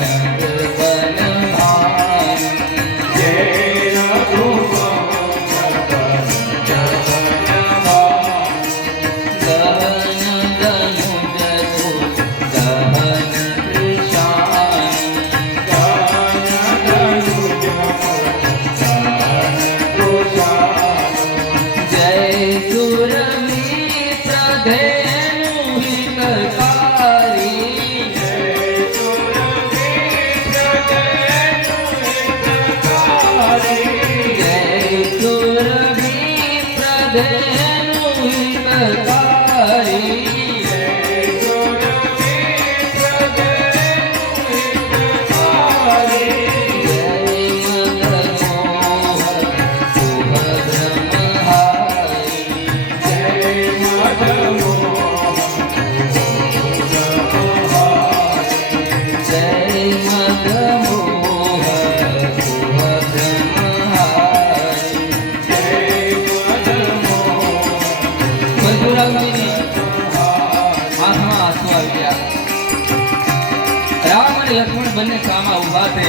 પરશુરામજીની આંખમાં આંસુ આવી ગયા. રામ અને લક્ષ્મણ બંને સામા ઊભા છે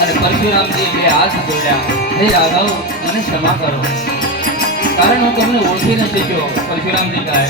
અને પરશુરામજીએ બે હાથ જોડ્યા. હે રાઘવ, મને ક્ષમા કરો, કારણ હું તમને ઓળખી ન શક્યો. પરશુરામજી કહે,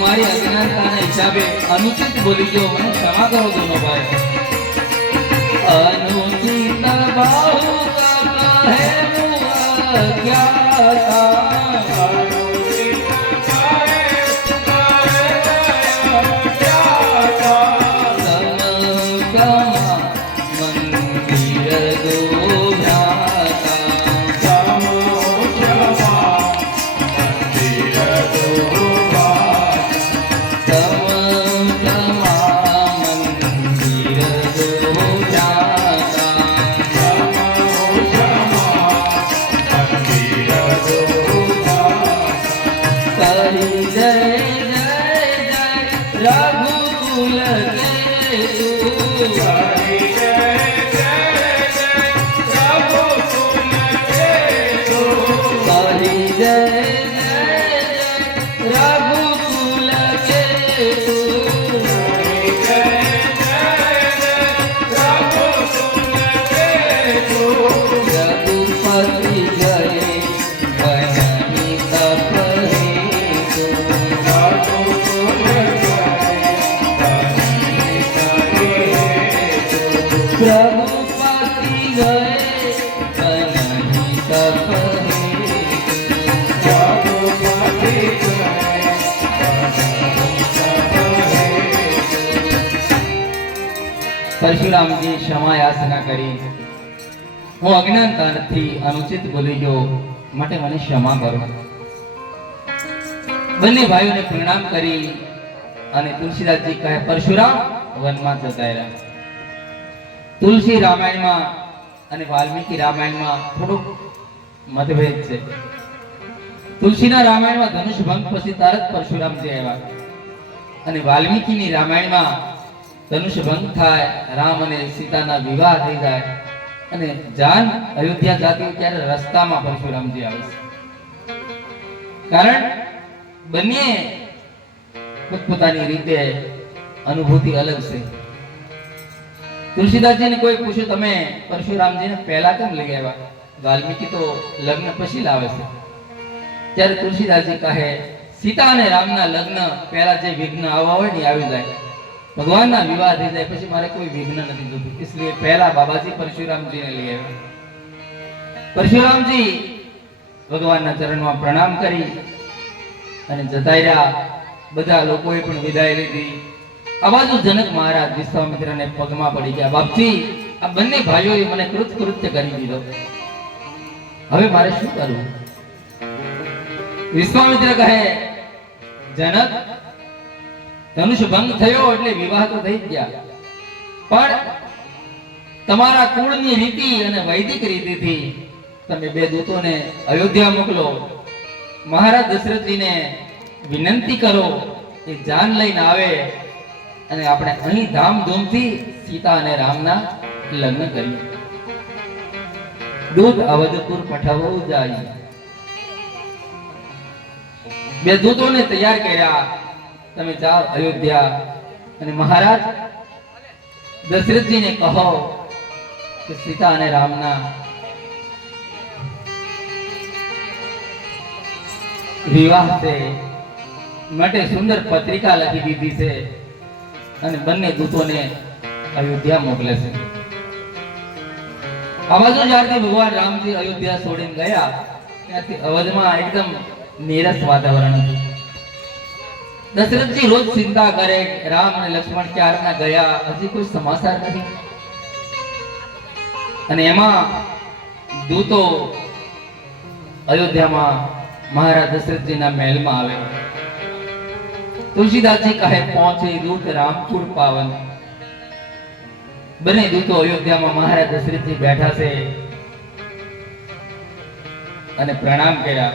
મારી અજ્ઞાનતાના હિસાબે અનુચિત બોલી ગયો, મને ક્ષમા કરો દોનો ભાઈ. અનુચિત બાહુ કહે રઘુકુલ પરશુરામજી ક્ષમા યાચના કરી. હું અજ્ઞાનતાથી અનુચિત બોલી ગયો, માટે મને ક્ષમા કરો. બંને ભાઈઓને પ્રણામ કરી અને તુલસીદાસજી કહે, પરશુરામ વનમાં જતા રહ્યા. તુલસી રામાયણમાં અને વાલ્મીકી રામાયણમાં થોડુંક મતભેદ છે. તુલસીના રામાયણમાં ધનુષ ભંગ પછી તરત પરશુરામજી આવ્યા અને વાલ્મીકીની રામાયણમાં ધનુષ ભંગ થાય, રામ અને સીતાના વિવાહ થઈ જાય અને જાન અયોધ્યા જાતી ત્યારે રસ્તામાં પરશુરામજી આવે છે. કારણ બંને પોતપોતાની રીતે અનુભૂતિ અલગ છે. તુલસીદાસજીને કોઈ પૂછ્યું, તમે પરશુરામજીને પહેલા કેમ લઈ આવ્યા? વાલ્મીકી તો લગ્ન પછી લાવે છે. ત્યારે તુલસીદાસજી કહે, સીતા અને રામના લગ્ન પહેલા જે વિઘ્ન આવવા હોય ને આવી જાય, ભગવાનના વિવાહ થઈ જાય પછી મારે કોઈ વિઘ્ન નથી જોતું, इसलिए પહેલા બાબાજી પરશુરામજીને લઈ આવ્યા. પરશુરામજી ભગવાનના ચરણમાં પ્રણામ કરી અને જતા રહ્યા. બધા લોકોએ પણ વિદાય લીધી. આ બાજુ જનક મહારાજ વિશ્વામિત્રને પગમાં પડી ગયા, બાપજી આ બંને ભાઈઓએ મને કૃત્ય કરી દીધો, હવે મારે શું કરવું? વિશ્વામિત્ર કહે, જનક, ધનુષ ભંગ થયો એટલે વિવાહ તો થઈ ગયા, પણ તમારા કુળની રીતિ અને વૈદિક રીતિથી તમે બે દૂતોને અયોધ્યા મોકલો. મહારાજ દશરથજીને વિનંતી કરો કે જાન લઈને આવે અને આપણે અહીં ધામધૂમથી સીતા અને રામના લગ્ન કરીએ. દૂત અવધપુર પઠાવવું જાય. બે દૂતોને તૈયાર કર્યા, તમે જાઓ અયોધ્યા અને મહારાજ દશરથજીને કહો કે સીતા અને રામના વિવાહ છે, માટે સુંદર પત્રિકા લખી દીધી છે અને બંને દૂતોને અયોધ્યા મોકલે છે. આ બાજુ જ્યારથી ભગવાન રામજી અયોધ્યા છોડીને ગયા ત્યારથી અવધમાં એકદમ નીરસ વાતાવરણ હતું. દશરથજી રોજ ચિંતા કરે, રામ અને લક્ષ્મણ ક્યારના ગયા, હજી કોઈ સમાચાર નથી. અને એમાં દૂતો અયોધ્યામાં મહારાજ દશરથજીના મહેલમાં આવે. તુલસીદાસજી કહે પહોંચે દૂત રામપુર પાવન. બંને દૂતો અયોધ્યામાં મહારાજ દશરથજી બેઠા છે અને પ્રણામ કર્યા.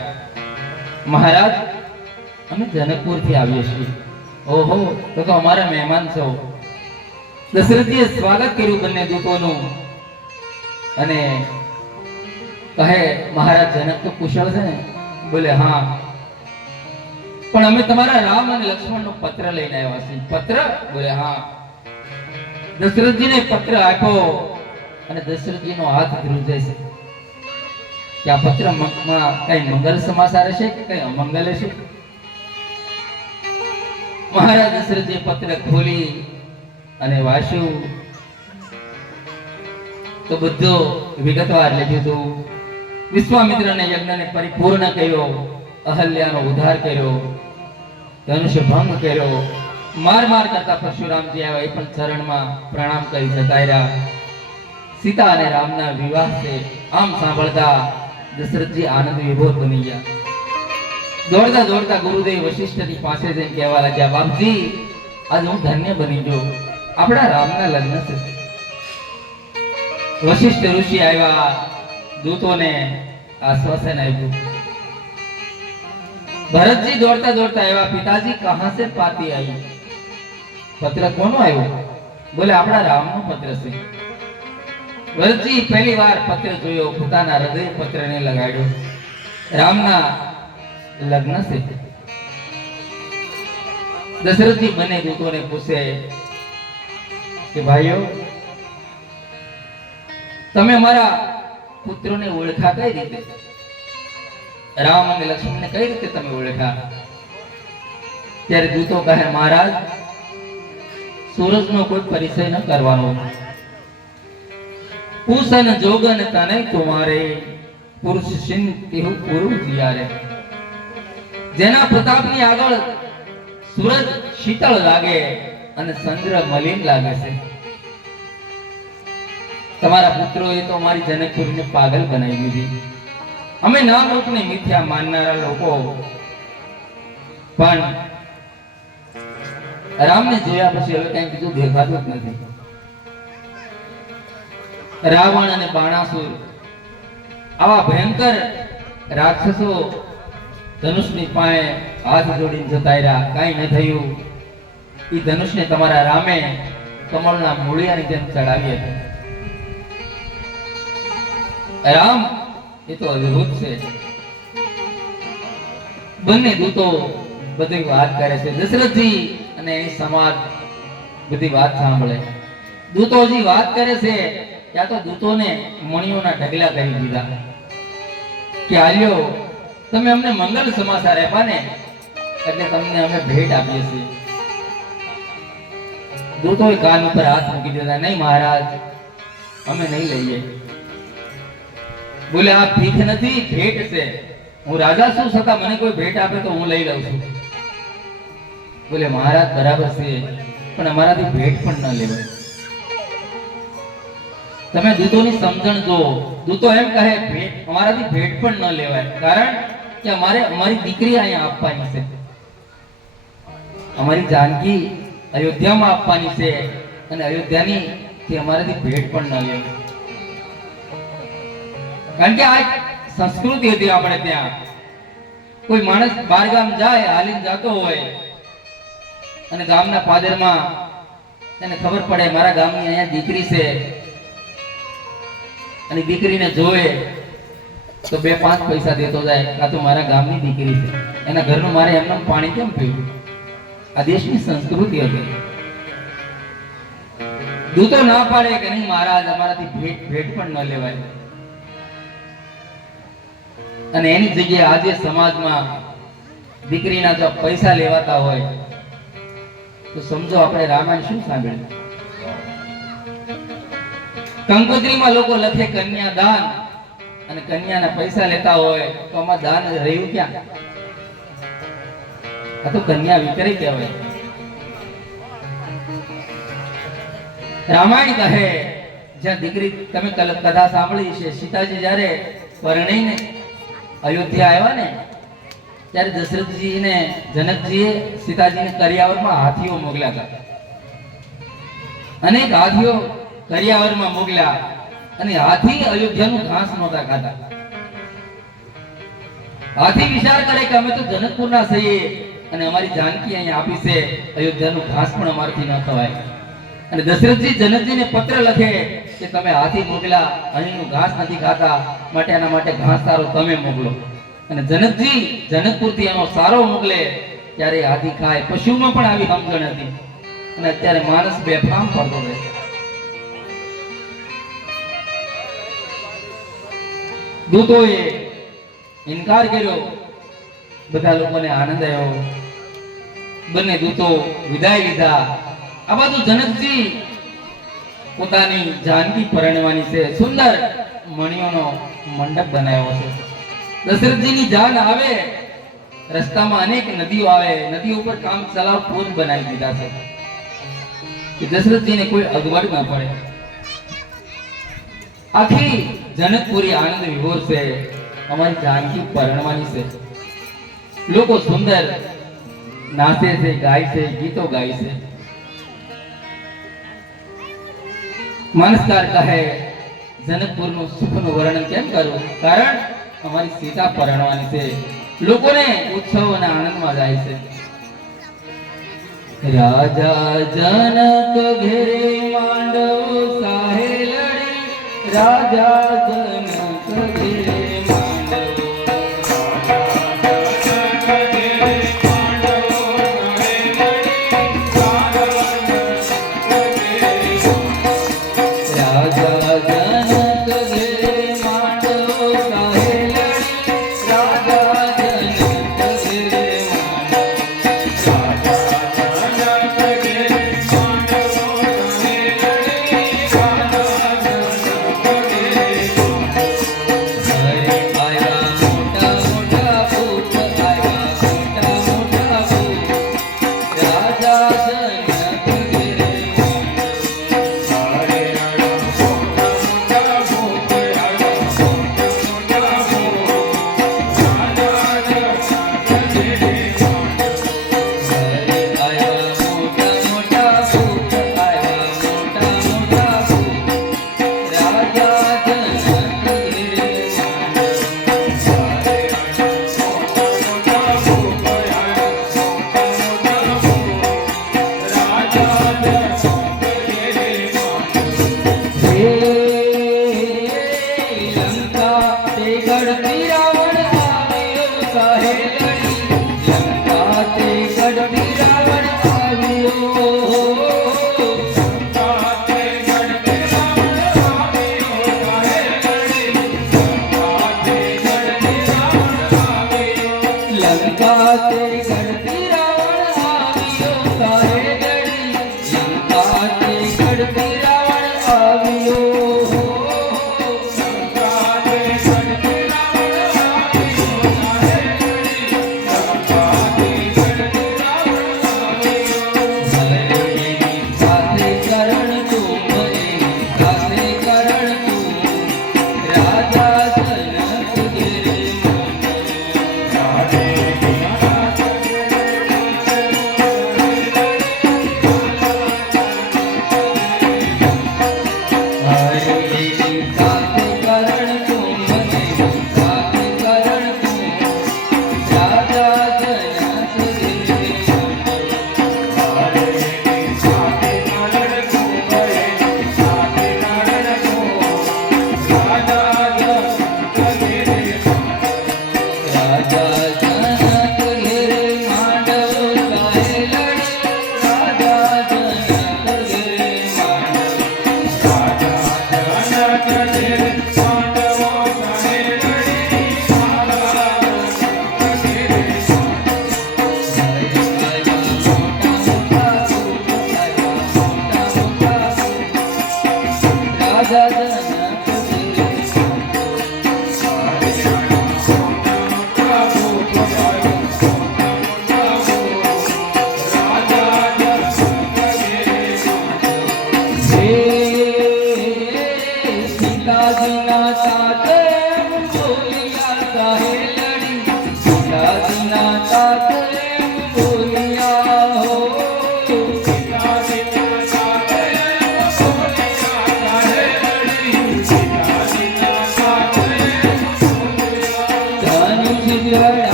મહારાજ, અમે જનકપુર થી આવીએ છીએ. ઓહો, તો અમારા મહેમાન છો. દશરથજીએ સ્વાગત કર્યું બંને દૂતોનું અને કહે મહારાજ જનક તો કુશળ છે ને? બોલે હા, પણ અમે તમારા રામ અને લક્ષ્મણનો પત્ર લઈને આવ્યા છીએ. પત્ર? બોલે હા. દશરથજીને પત્ર આપ્યો અને દશરથજીનો હાથ ધ્રુજે છે કે આ પત્રમાં કઈ મંગલ સમાચાર હશે કે કઈ અમંગલ હશે. મહારાજ દશરથજી પત્ર ખોલી અને વાંચ્યું તો બધું વિગતવાર લખ્યું હતું. વિશ્વામિત્રને યજ્ઞને પરિપૂર્ણ કર્યો, અહલ્યાનો ઉદ્ધાર કર્યો, ધનુષ્ય ભંગ કર્યો. માર કરતા પરશુરામજી આવ્યા, એ પણ ચરણમાં પ્રણામ કરી જતા રહ્યા. સીતા અને રામના વિવાહ છે. આમ સાંભળતા દશરથજી આનંદ વિભોર બની ગયા. દોડતા ગુરુદેવ વશિષ્ઠની પાસે જઈને કહેવા લાગ્યા, બાપજી, આજ હું ધન્ય બની ગયો, આપણા રામના લગ્ન છે. વશિષ્ઠ ઋષિ આવ્યા, દૂતોને આશ્વાસન આપ્યું. ભરતજી દોડતા આવ્યા, પિતાજી કહા સે પાતી आई? પત્ર કોનો આવ્યો? બોલે આપણા રામનો પત્ર છે. ભરતજી પહેલી વાર પત્ર જોયો, પોતાના હૃદય પત્રને લગાડ્યો. રામના લગ્ન છે. દશરથજી બંને દૂતોને પૂછે કે ભાઈઓ, તમે મારા પુત્રોને ઓળખા કઈ રીતે? રામ અને લક્ષ્મણને કઈ રીતે તમે ઓળખા? ત્યારે દૂતો કહે, મહારાજ, સૂરજનો કોઈ પરિચય ન કરવાનો. પૂસન જોગન તને તુમારે, પુરુષ સિંહ તેહુ પુરુ જીયારે. જેના પ્રતાપની આગળ સૂરજ શીતળ લાગે અને ચંદ્ર મલિન લાગે છે. તમારા પુત્રોએ તો અમારી જનકપુરીને પાગલ બનાવી દીધી. અમે નામ રૂપને મિથ્યા માનનારા લોકો પણ રામને જોયા પછી હવે કઈ બીજું દેખાતું જ નથી. રાવણ અને બાણાસુર આવા ભયંકર રાક્ષસો ધનુષની પાસે હાથ જોડીને જતા રહ્યા. કઈ ન થયું. એ ધનુષને તમારા રામે કમળના મૂળિયાની જેમ ચડાવી હતી. રામ એ તો અદ્ભુત છે. બંને દૂતો બધી વાત કરે છે. દશરથજી અને એની સમાજ બધી વાત સાંભળે. દૂતો હજી વાત કરે છે ત્યાં તો દૂતોને મણિયોના ઢગલા કરી દીધા કે આલ્યો, તમે અમને મંગલ સમાચાર આપ્યા ને એટલે તમને અમે ભેટ આપીએ છીએ. દૂતોએ કાન ઉપર હાથ મૂકી દીધા, નહીં મહારાજ, અમે નહીં લઈએ. બોલે આ ભીખ નથી, ભેટ છે. હું રાજા છું, છતાં મને કોઈ ભેટ આપે તો હું લઈ લઉં છું. બોલે મહારાજ બરાબર છે, પણ અમારાથી ભેટ પણ ન લેવાય. તમે દૂતોની સમજણ જો. દૂતો એમ કહે, ભેટ અમારાથી ભેટ પણ ન લેવાય, કારણ કે અમારી દીકરી અહીંયા આપવાની છે. અમારી જાનકી અયોધ્યામાં આપવાની છે અને અયોધ્યાની કે અમારાથી ભેટ પણ ન લેવાય. કારણ કે આ સંસ્કૃતિ હતી આપણે ત્યાં. કોઈ માણસ બહાર ગામ જાય, હાલીને જતો હોય અને ગામના પાદરમાં એને ખબર પડે મારા ગામની અહીંયા દીકરી છે અને દીકરીને જોવે તો 2-5 પૈસા દેતો જાય, આ તો મારા ગામની દીકરી છે, એના ઘરનું મારે એમનું પાણી કેમ પીવું? આ દેશની સંસ્કૃતિ હતી. દૂતો ના પાડે કે નહીં મહારાજ, અમારાથી ભેટ પણ ન લેવાય. અને એની જગ્યાએ આજે સમાજમાં દીકરીના જો પૈસા લેવાતા હોય તો સમજો આપણે રામાયણ શું સાંભળ્યું. કંકોત્રીમાં લોકો લખે કન્યાદાન અને કન્યાના પૈસા લેતા હોય તો આમાં દાન રહ્યું ક્યાં? આ તો કન્યા વિક્રય કહેવાય. રામાયણ કહે, જ્યાં દીકરી, તમે કથા સાંભળી છે, સીતાજી જ્યારે પરણીને અયોધ્યા આવ્યા ને ત્યારે દશરથજીને જનકજીએ સીતાજીને કરિયાવરમાં હાથીઓ મોકલ્યા હતા. અનેક હાથીઓ કરિયાવરમાં મોકલ્યા અને હાથી અયોધ્યાનું ઘાસ નહોતા ખાતા. હાથી વિચાર કરે કે અમે તો જનકપુરના છીએ અને અમારી જાનકી અહીંયા આપી છે, અયોધ્યાનું ઘાસ પણ અમારથી ન ખવાય. અને દશરથજી જનકજીને પત્ર લખે કે તમે હાથી મોકલ્યા, અહીંનું ઘાસ નથી ખાતા, માટે આના માટે ઘાસ સારો તમે મોકલો. અને જનકજી જનકપુરથી એનો સારો મોકલે ત્યારે હાથી ખાય. પશુમાં પણ આવી સમજણ હતી અને અત્યારે માણસ બેફામ પડતો રહે. દૂતોએ ઇનકાર કર્યો, બધા લોકોને આનંદ આવ્યો. બંને દૂતો વિદાય લીધા. આ બાજુ જનકજી પોતાની જાનકી પરણવાની છે, સુંદર મણિયોનો મંડપ બનાવ્યો છે. દશરથજીની જાન આવે, રસ્તામાં અનેક નદીઓ આવે, નદીઓ ઉપર કામ ચલાવ પુલ બનાવી દીધા છે કે દશરથજીને કોઈ અગવડ ના પડે. આખી જનકપુરી આનંદ વિભોર છે, અમારી જાનકી પરણવાની છે. લોકો સુંદર નાચે છે, ગાય છે, ગીતો ગાય છે. માનસકાર કહે જનકપુરનું સુખનું વર્ણન કેમ કરું, કારણ અમારી સીતા પરણવાની છે. લોકોને ઉત્સવ અને આનંદમાં જાય છે. રાજા જનક ઘેરે માંડવ સાહે લડી, રાજા જનક ઘેરે સીતાજીના સાથે બોલિયા સાહે લડી, સીતાજીના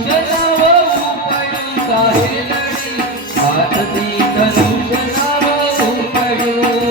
ધનુષ નાવવું પડ્યું કાહે લડી હાથથી ધનુષ નાવવું પડ્યું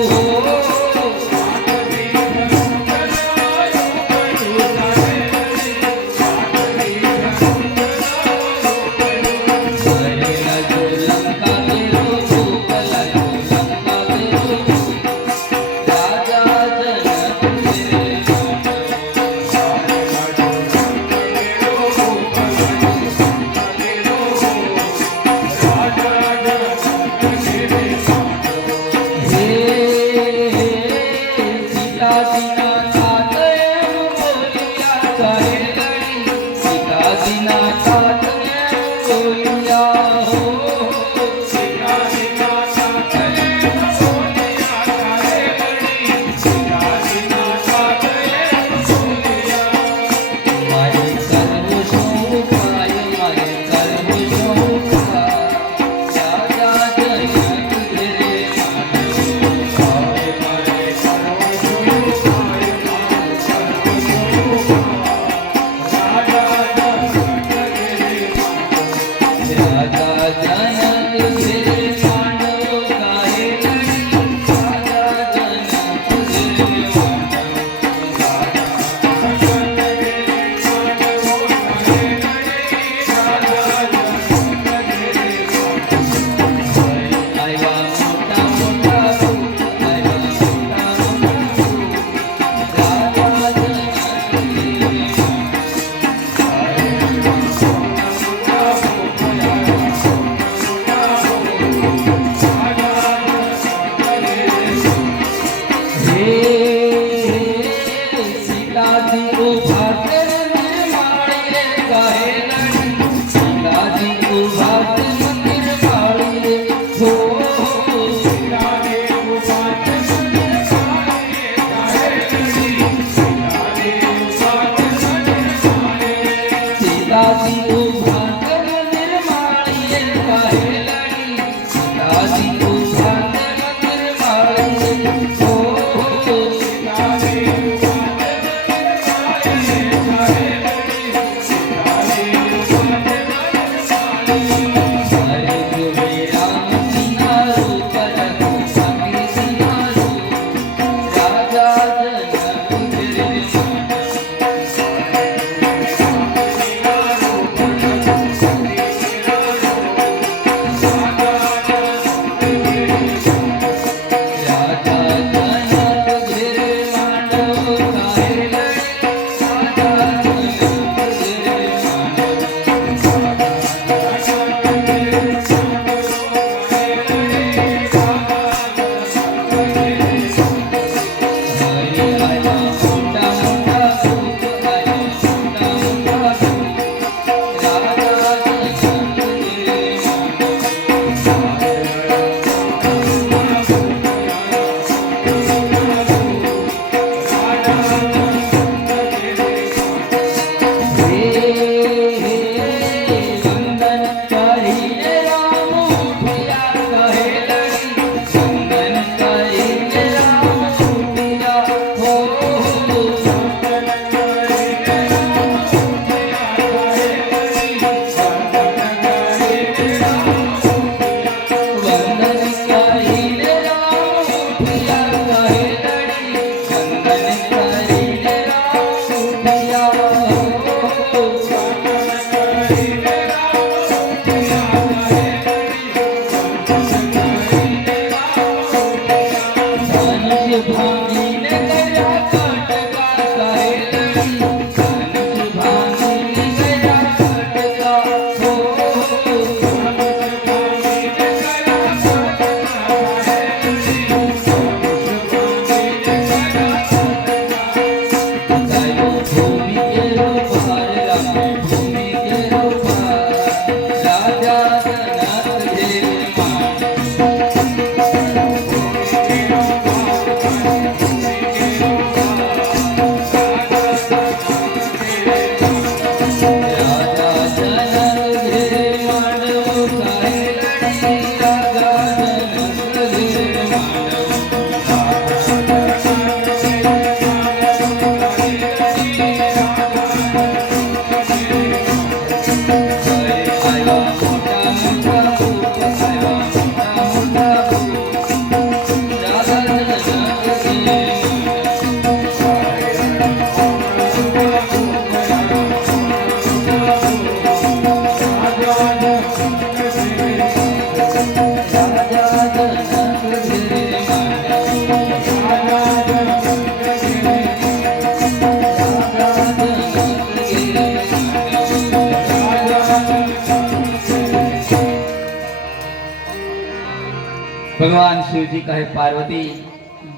ભગવાન શિવજી કહે પાર્વતી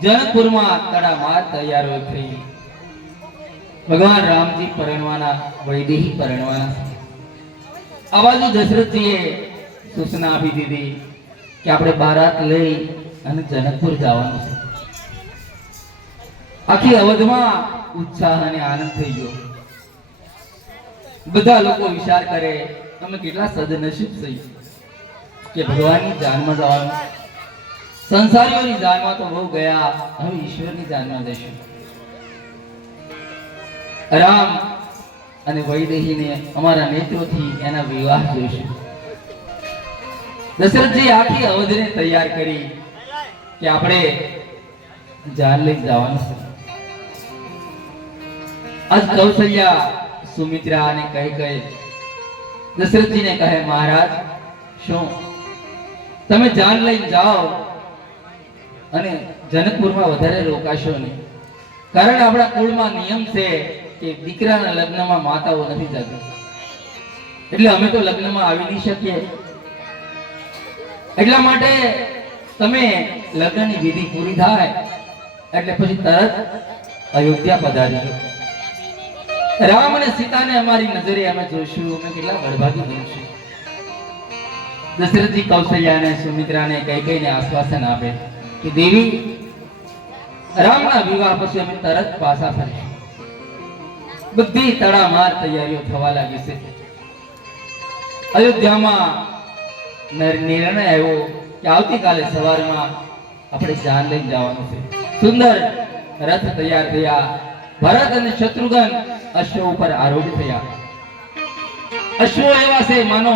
જનકપુરમાં તડામાર તૈયારો થઈ. ભગવાન રામજી પરણવાના, વૈદેહી પરણવાના. આ બાજુ દશરથજીએ સૂચના આપી દીધી કે આપણે બારાત લઈ અને જનકપુર જવાનું છે. આખી અવધમાં ઉત્સાહ અને આનંદ થઈ ગયો. બધા લોકો વિચાર કરે અમે કેટલા સદનસીબ છીએ કે ભગવાનની જાનમાં જવાનું. સંસારીઓની જાનમાં તો બહુ ગયા, હવે ઈશ્વરની જાનમાં જઈશું. રામ અને વૈદેહીને અમારા નેત્રોથી એના વિવાહ જોઈશું. દશરથજી આખી અવધને તૈયાર કરી કે આપણે જાન લઈ જવાનું છે. આજ કૌશલ્યા, સુમિત્રા અને કૈકેયી દશરથજીને કહે મહારાજ શું તમે જાન લઈને જાઓ અને જનકપુરમાં વધારે રોકાશો નહીં, કારણ આપણા કુળમાં નિયમ છે કે દીકરાના લગ્નમાં માતાઓ નથી જતી, એટલે અમે તો લગ્નમાં આવી નહીં શકીએ. એટલા માટે તમે લગ્નની વિધિ પૂરી થાય એટલે પછી તરત અયોધ્યા પધારજો. રામ અને સીતાને અમારી નજરે અમે જોઈશું, અમે કેટલા બળભાગી બનીશું. દશરથજી કૌશલ્યાને, સુમિત્રાને, કૈકેયીને આશ્વાસન આપે કે દેવી રામના વિવાહ પછી અમે તરત પાછા ફરીશું. બધી તડામાર તૈયારીઓ થવા લાગી છે. અયોધ્યામાં નિર્ણય આવ્યો કે આવતીકાલે સવારમાં આપણે જાન લઈને જવાનું છે. સુંદર રથ તૈયાર થયા. ભરત અને શત્રુઘ્ન અશ્વ ઉપર આરોહી થયા. અશ્વો એવા છે માનો